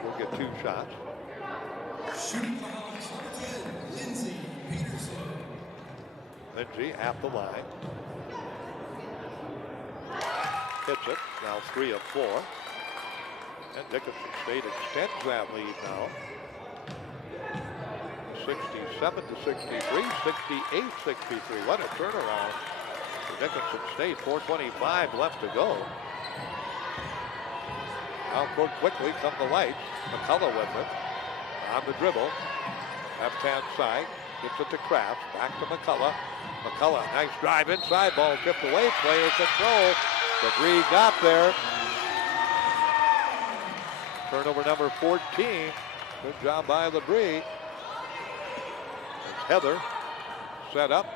She'll get 2 shots. Shooting Hawks, number 10, Lindsay Peterson. Lindsay at the line. Hits it, now 3 of 4. And Dickinson State extends that lead now. 67-63, 68-63. What a turnaround for Dickinson State. 4:25 left to go. Now quickly come the lights. McCullough with it. On the dribble. Left-hand side. Gets it to Kraft. Back to McCullough. McCullough, nice drive inside. Ball tipped away. Player control. Labrie got there. Turnover number 14. Good job by Labrie. It's Heather set up.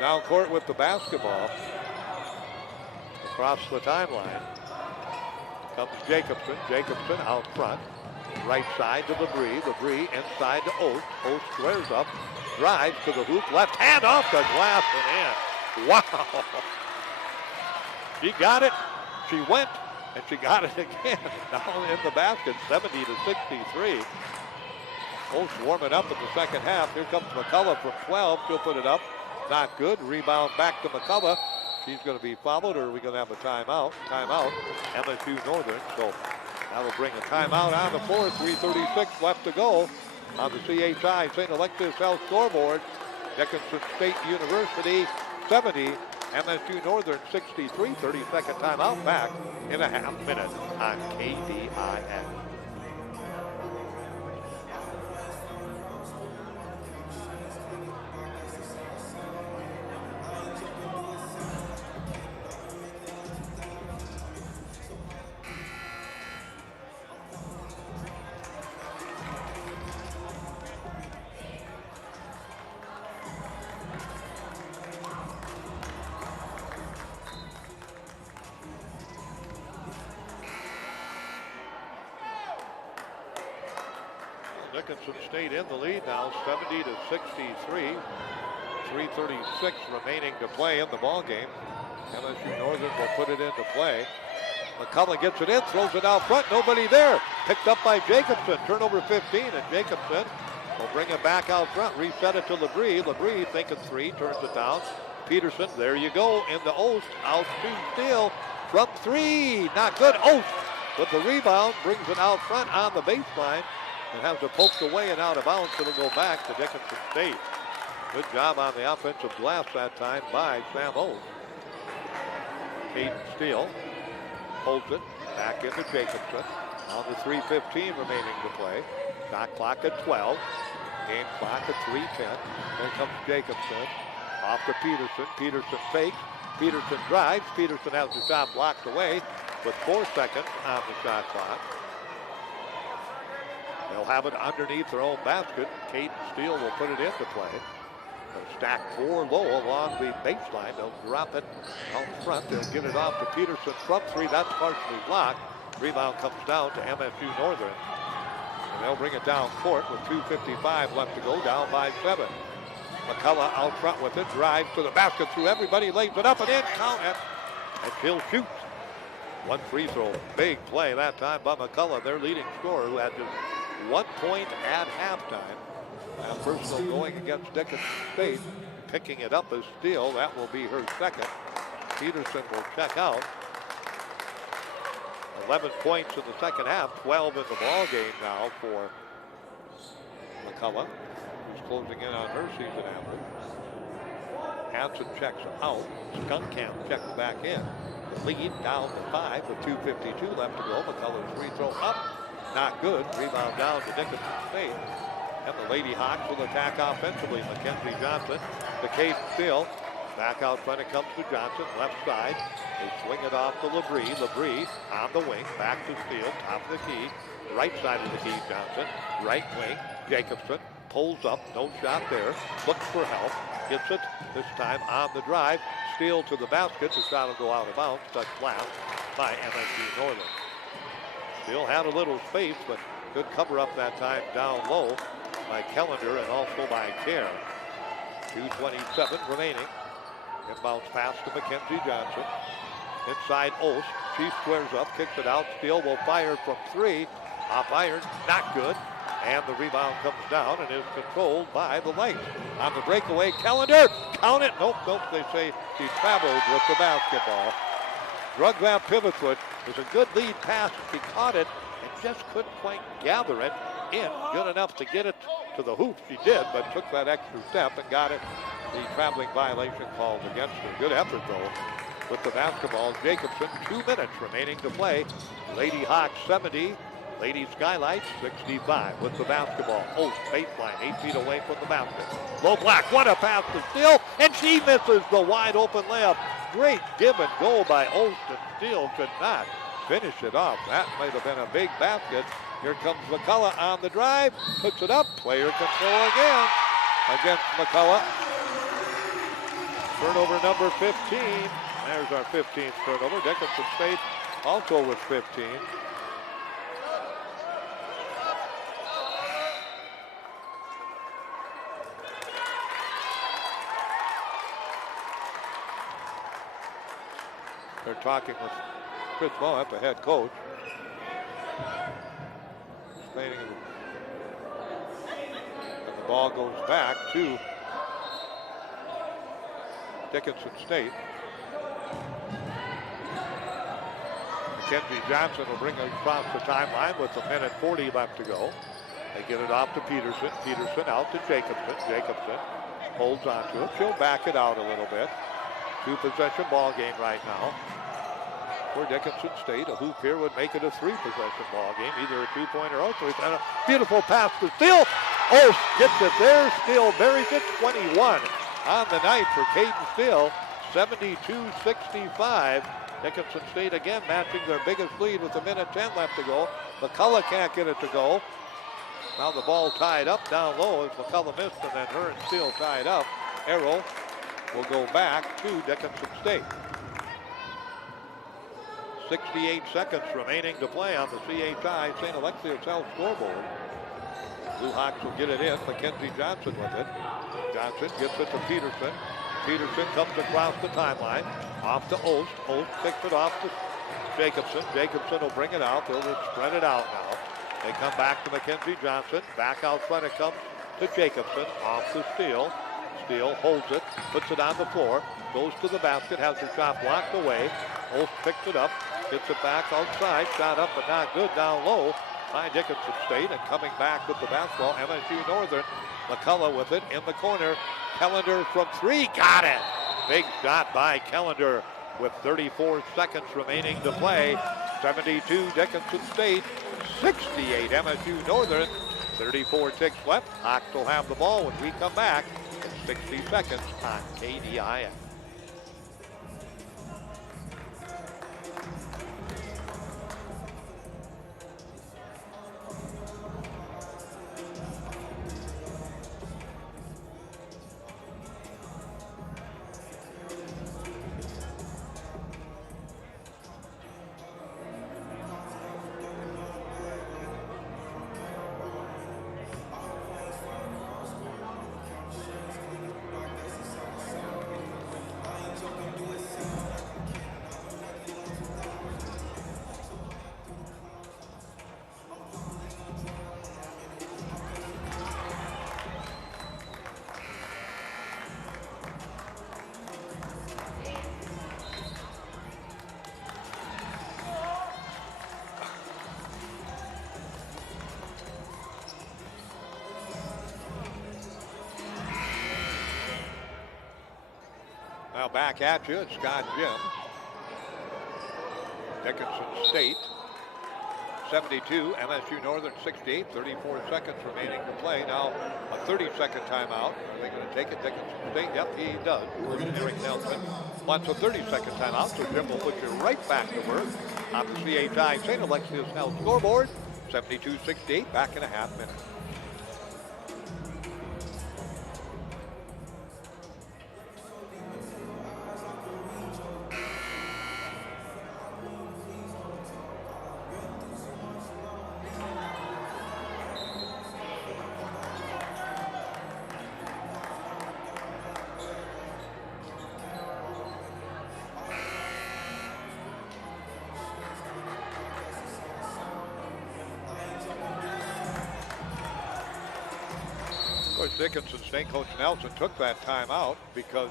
Down court with the basketball. Across the timeline comes Jacobson. Jacobson out front. Right side to Labrie. Labrie inside to Ost. Ost squares up. Drives to the hoop. Left hand off the glass and in. Wow. She got it. She went. And she got it again. Down in the basket. 70-63. Oates warming up in the second half. Here comes McCullough from 12. She'll put it up. Not good. Rebound back to McCullough. She's going to be fouled, or are we going to have a timeout? Timeout. MSU Northern. So that'll bring a timeout on the floor. 3:36 left to go on the CHI St. Alexis Health scoreboard. Dickinson State University 70. MSU Northern 63. 30-second timeout back in a half minute on KDIX. Dickinson State in the lead now, 70-63. 3:36 remaining to play in the ball game. MSU Northern will put it into play. McCullough gets it in, throws it out front, nobody there. Picked up by Jacobson, turnover 15, and Jacobson will bring it back out front, reset it to Labrie. Labrie thinking three, turns it down. Peterson, there you go, into Ost, out to Steele from three, not good. Ost with the rebound, brings it out front on the baseline, and has it poked away and out of bounds. It'll go back to Dickinson State. Good job on the offensive glass that time by Sam Oates. Caden Steele holds it back into Jacobson. On the 3:15 remaining to play. Shot clock at 12. Game clock at 3:10. There comes Jacobson. Off to Peterson. Peterson fakes. Peterson drives. Peterson has the shot blocked away with 4 seconds on the shot clock. They'll have it underneath their own basket. Caden Steele will put it into play. They'll stack 4 low along the baseline. They'll drop it out front. They'll get it off to Peterson from 3. That's partially blocked. Rebound comes down to MSU Northern. And they'll bring it down court with 2:55 left to go, down by 7. McCullough out front with it. Drives to the basket through everybody. Lays it up and in. Count it. And she'll shoot. 1 free throw. Big play that time by McCullough, their leading scorer, who had just 1 point at halftime. And personal going against Dickinson State. Picking it up as Steele. That will be her second. Peterson will check out. 11 points in the second half. 12 in the ball game now for McCullough, who's closing in on her season average. Hansen checks out. Skunkamp checks back in. The lead down to 5 with 2:52 left to go. McCullough's free throw up. Not good. Rebound down to Dickinson State. And the Lady Hawks will attack offensively. Mackenzie Johnson to Caden Steele. Back out front it comes to Johnson. Left side. They swing it off to Labrie. Labrie on the wing. Back to Steele. Top of the key. Right side of the key, Johnson. Right wing. Jacobson pulls up. No shot there. Looks for help. Gets it. This time on the drive. Steele to the basket. The shot will go out of bounds. Touch last by MSU Northern. Steele had a little space, but good cover up that time down low by Kellender and also by Kerr. 2:27 remaining. Inbounds pass to Mackenzie Johnson. Inside Ost. She squares up, kicks it out. Steele will fire from 3. Off iron, not good. And the rebound comes down and is controlled by the Knights. On the breakaway, Kellender. Count it. Nope. They say she traveled with the basketball. Drug that pivot foot. It was a good lead pass. She caught it and just couldn't quite gather it in good enough to get it to the hoop. She did, but took that extra step and got it. The traveling violation called against her. Good effort, though, with the basketball. Jacobson, 2 minutes remaining to play. Lady Hawks 70. Lady Skylights 65 with the basketball. Ost baseline, 8 feet away from the basket. Low block, what a pass to Steele, and she misses the wide open layup. Great give and go by Ost, and Steele could not finish it off. That might have been a big basket. Here comes McCullough on the drive, puts it up, player control again against McCullough. Turnover number 15. There's our 15th turnover. Dickinson State also with 15. They're talking with Chris Moab, the head coach. Explaining Ball goes back to Dickinson State. Mackenzie Johnson will bring it across the timeline with 1:40 left to go. They get it off to Peterson. Peterson out to Jacobson. Jacobson holds onto it. She'll back it out a little bit. 2-possession ball game right now for Dickinson State. A hoop here would make it a 3-possession ball game, either a 2-pointer or a 3-pointer. Beautiful pass to Steele. Oh, gets it there. Steele buries it. 21 on the night for Caden Steele. 72-65. Dickinson State again matching their biggest lead with 1:10 left to go. McCullough can't get it to go. Now the ball tied up down low as McCullough missed, and then her and Steele tied up. Arrow will go back to Dickinson State. 68 seconds remaining to play on the CHI St. Alexius Health scoreboard. Blue Hawks will get it in. Mackenzie Johnson with it. Johnson gets it to Peterson. Peterson comes across the timeline. Off to Ost. Ost picks it off to Jacobson. Jacobson will bring it out. They'll just spread it out now. They come back to Mackenzie Johnson. Back out front it comes to Jacobson. Off to Steele. Steele holds it, puts it on the floor, goes to the basket, has her shot blocked away. Ost picks it up, gets it back outside. Shot up but not good down low by Dickinson State. And coming back with the basketball, MSU Northern. McCullough with it in the corner. Kellender from 3, got it. Big shot by Kellender with 34 seconds remaining to play. 72 Dickinson State, 68 MSU Northern. 34 ticks left. Hawks will have the ball when we come back in 60 seconds on KDIF. Now back at you, it's Scott Jim. Dickinson State, 72, MSU Northern 68, 34 seconds remaining to play. Now a 30-second timeout. Are they going to take it, Dickinson State? Yep, he does. Eric Nelson wants a 30-second timeout, so Jim will put you right back to work on the CHI St. Alexius Health scoreboard. 72-68, back in a half minute. Dickinson State coach Nelson took that time out because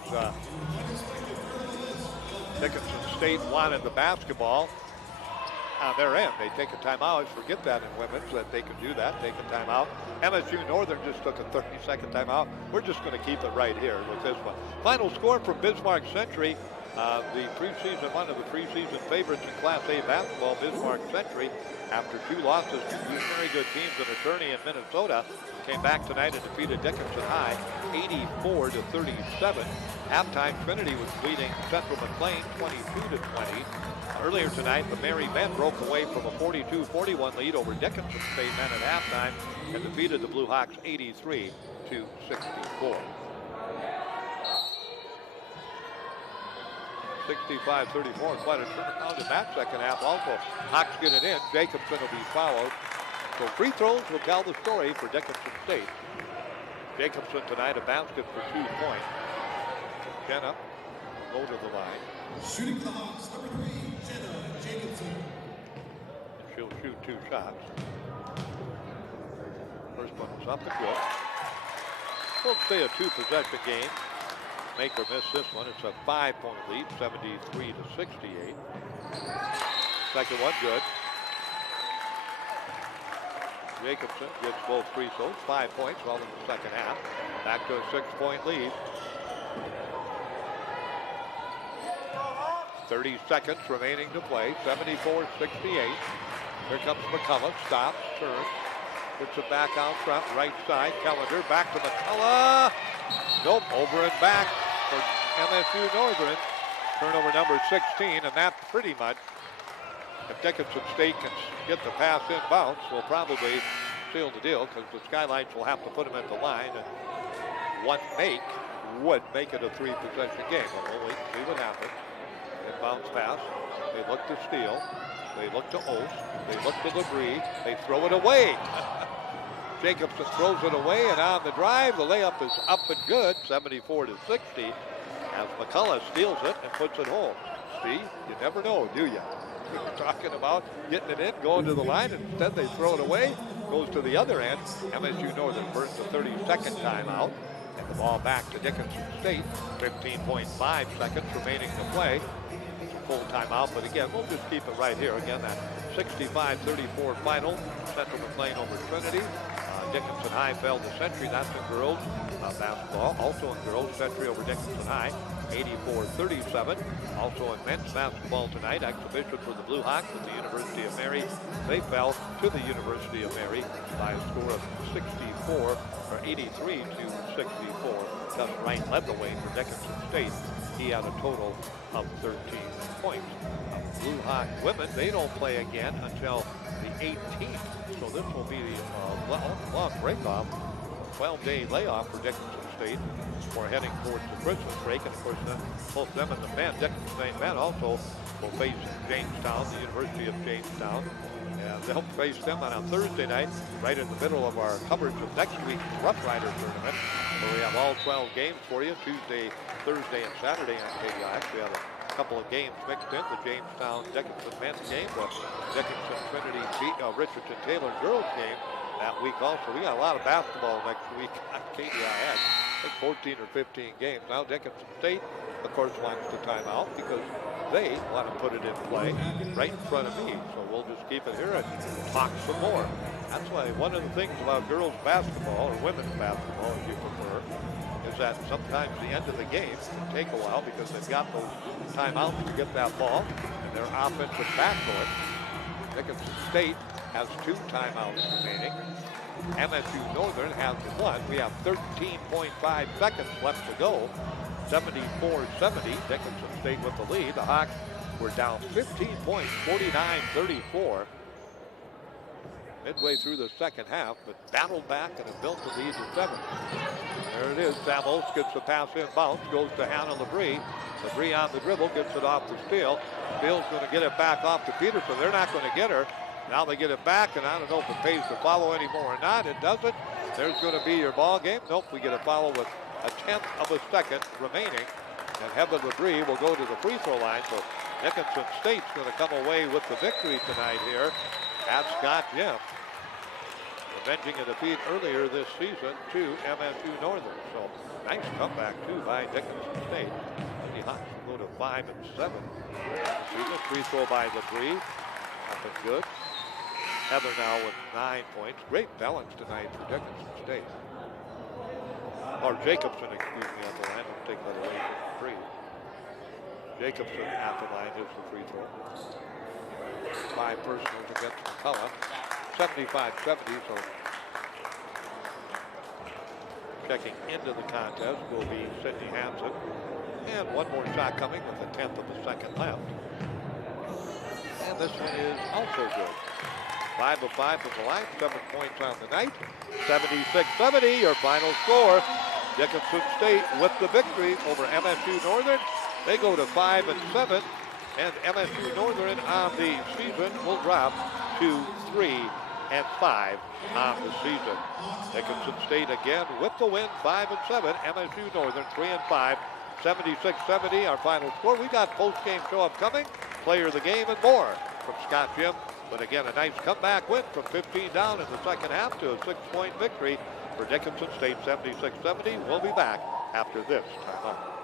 Dickinson State wanted the basketball on their end. They take a timeout. I always forget that in women's that they can do that, take a timeout. MSU Northern just took a 30-second timeout. We're just going to keep it right here with this one. Final score from Bismarck Century. The preseason, one of the preseason favorites in Class A basketball, Bismarck Century, after 2 losses to 2 very good teams in Attorney and Minnesota, came back tonight and defeated Dickinson High 84-37. Halftime, Trinity was leading Central McLean 22-20. Earlier tonight, the Mary Men broke away from a 42-41 lead over Dickinson State men at halftime and defeated the Blue Hawks 83-64. 65-34, quite a turnaround in that second half. Also, Hawks get it in. Jacobson will be fouled. So free throws will tell the story for Dickinson State. Jacobson tonight a basket for 2 points. Jenna go to the line. Shooting the Hawks, number 3, Jenna Jacobson. And she'll shoot 2 shots. First one is up and good. We'll say a 2-possession game. Make or miss this one. It's a 5-point lead, 73 to 68. Second one, good. Jacobson gets both free throws, 5 points, all in the second half. Back to a 6-point lead. 30 seconds remaining to play, 74-68. Here comes McCullough, stops, turns, puts it back out front, right side. Callender back to McCullough. Nope, over and back for MSU Northern. Turnover number 16, and that pretty much, if Dickinson State can get the pass inbounds, will probably seal the deal, because the Skylights will have to put them at the line, and one make would make it a 3-possession game. But we'll wait and see what happens. Inbounds pass. They look to steal. They look to Ost. They look to Labrie. They throw it away. Jacobson throws it away, and on the drive, the layup is up and good, 74 to 60, as McCullough steals it and puts it home. See, you never know, do you? We're talking about getting it in, going to the line, and instead they throw it away. Goes to the other end. MSU Northern burns the 32nd timeout. And the ball back to Dickinson State. 15.5 seconds remaining to play. It's a full timeout, but again, we'll just keep it right here. Again, that 65-34 final. Central McLean over Trinity. Dickinson High fell to Century. That's in girls basketball. Also in girls, Century over Dickinson High, 84-37. Also in men's basketball tonight, exhibition for the Blue Hawks at the University of Mary. They fell to the University of Mary by a score of 83 to 64. Gus Wright led the way for Dickinson State. He had a total of 13 points. Blue Hawk women, they don't play again until the 18th. So this will be the long break-off, 12-day layoff for Dickinson State. We're heading towards the Christmas break, and of course, both them and the men, Dickinson State men, also will face Jamestown, the University of Jamestown. And they'll face them on a Thursday night, right in the middle of our coverage of next week's Rough Rider tournament. So we have all 12 games for you, Tuesday, Thursday, and Saturday on KDIX. We have a couple of games mixed in, the Jamestown-Dickinson men's game, the Dickinson-Trinity Richardson Taylor girls game that week also. We got a lot of basketball next week on KDIX. I think 14 or 15 games. Now Dickinson State, of course, wants the timeout because they want to put it in play right in front of me. So we'll just keep it here and talk some more. That's why one of the things about girls basketball, or women's basketball if you prefer, is that sometimes the end of the game can take a while because they've got those timeouts to get that ball and their offensive backcourt. Dickinson State has 2 timeouts remaining. MSU Northern has 1. We have 13.5 seconds left to go. 74-70, Dickinson State with the lead. The Hawks were down 15 points, 49-34. Midway through the second half, but battled back and have built the lead to 7. There it is. Sam Ost gets the pass inbounds, goes to Hannah Labrie. Labrie on the dribble, gets it off the steal. Steele's going to get it back off to Peterson. They're not going to get her. Now they get it back, and I don't know if it pays to follow anymore or not. It doesn't. There's going to be your ball game. Nope, we get a follow with a 10th of a second remaining. And Heather Labrie will go to the free throw line. So Dickinson State's going to come away with the victory tonight here at Scott Gym, avenging a defeat earlier this season to MSU Northern. So nice comeback too by Dickinson State. The Hawks will go to 5 and 7. See the free throw by Labrie. Nothing good. Heather now with 9 points. Great balance tonight for Dickinson State. Or Jacobson, excuse me, on the line. Let's take that away from Labrie. Jacobson at the line is the free throw. 5 personals against McCullough. 75-70, so checking into the contest will be Sydney Hansen. And one more shot coming with a 10th of a second left. And this one is also good. 5 of 5 from the line, 7 points on the night. 76-70, your final score. Dickinson State with the victory over MSU Northern. They go to 5 and 7, and MSU Northern on the season will drop to 3 and 5 on the season. Dickinson State again with the win, 5 and 7. MSU Northern 3 and 5. 76-70, our final score. We got post-game show-up coming, player of the game, and more from Scott Gym. But again, a nice comeback win from 15 down in the second half to a 6-point victory for Dickinson, stayed 76-70. We'll be back after this timeout.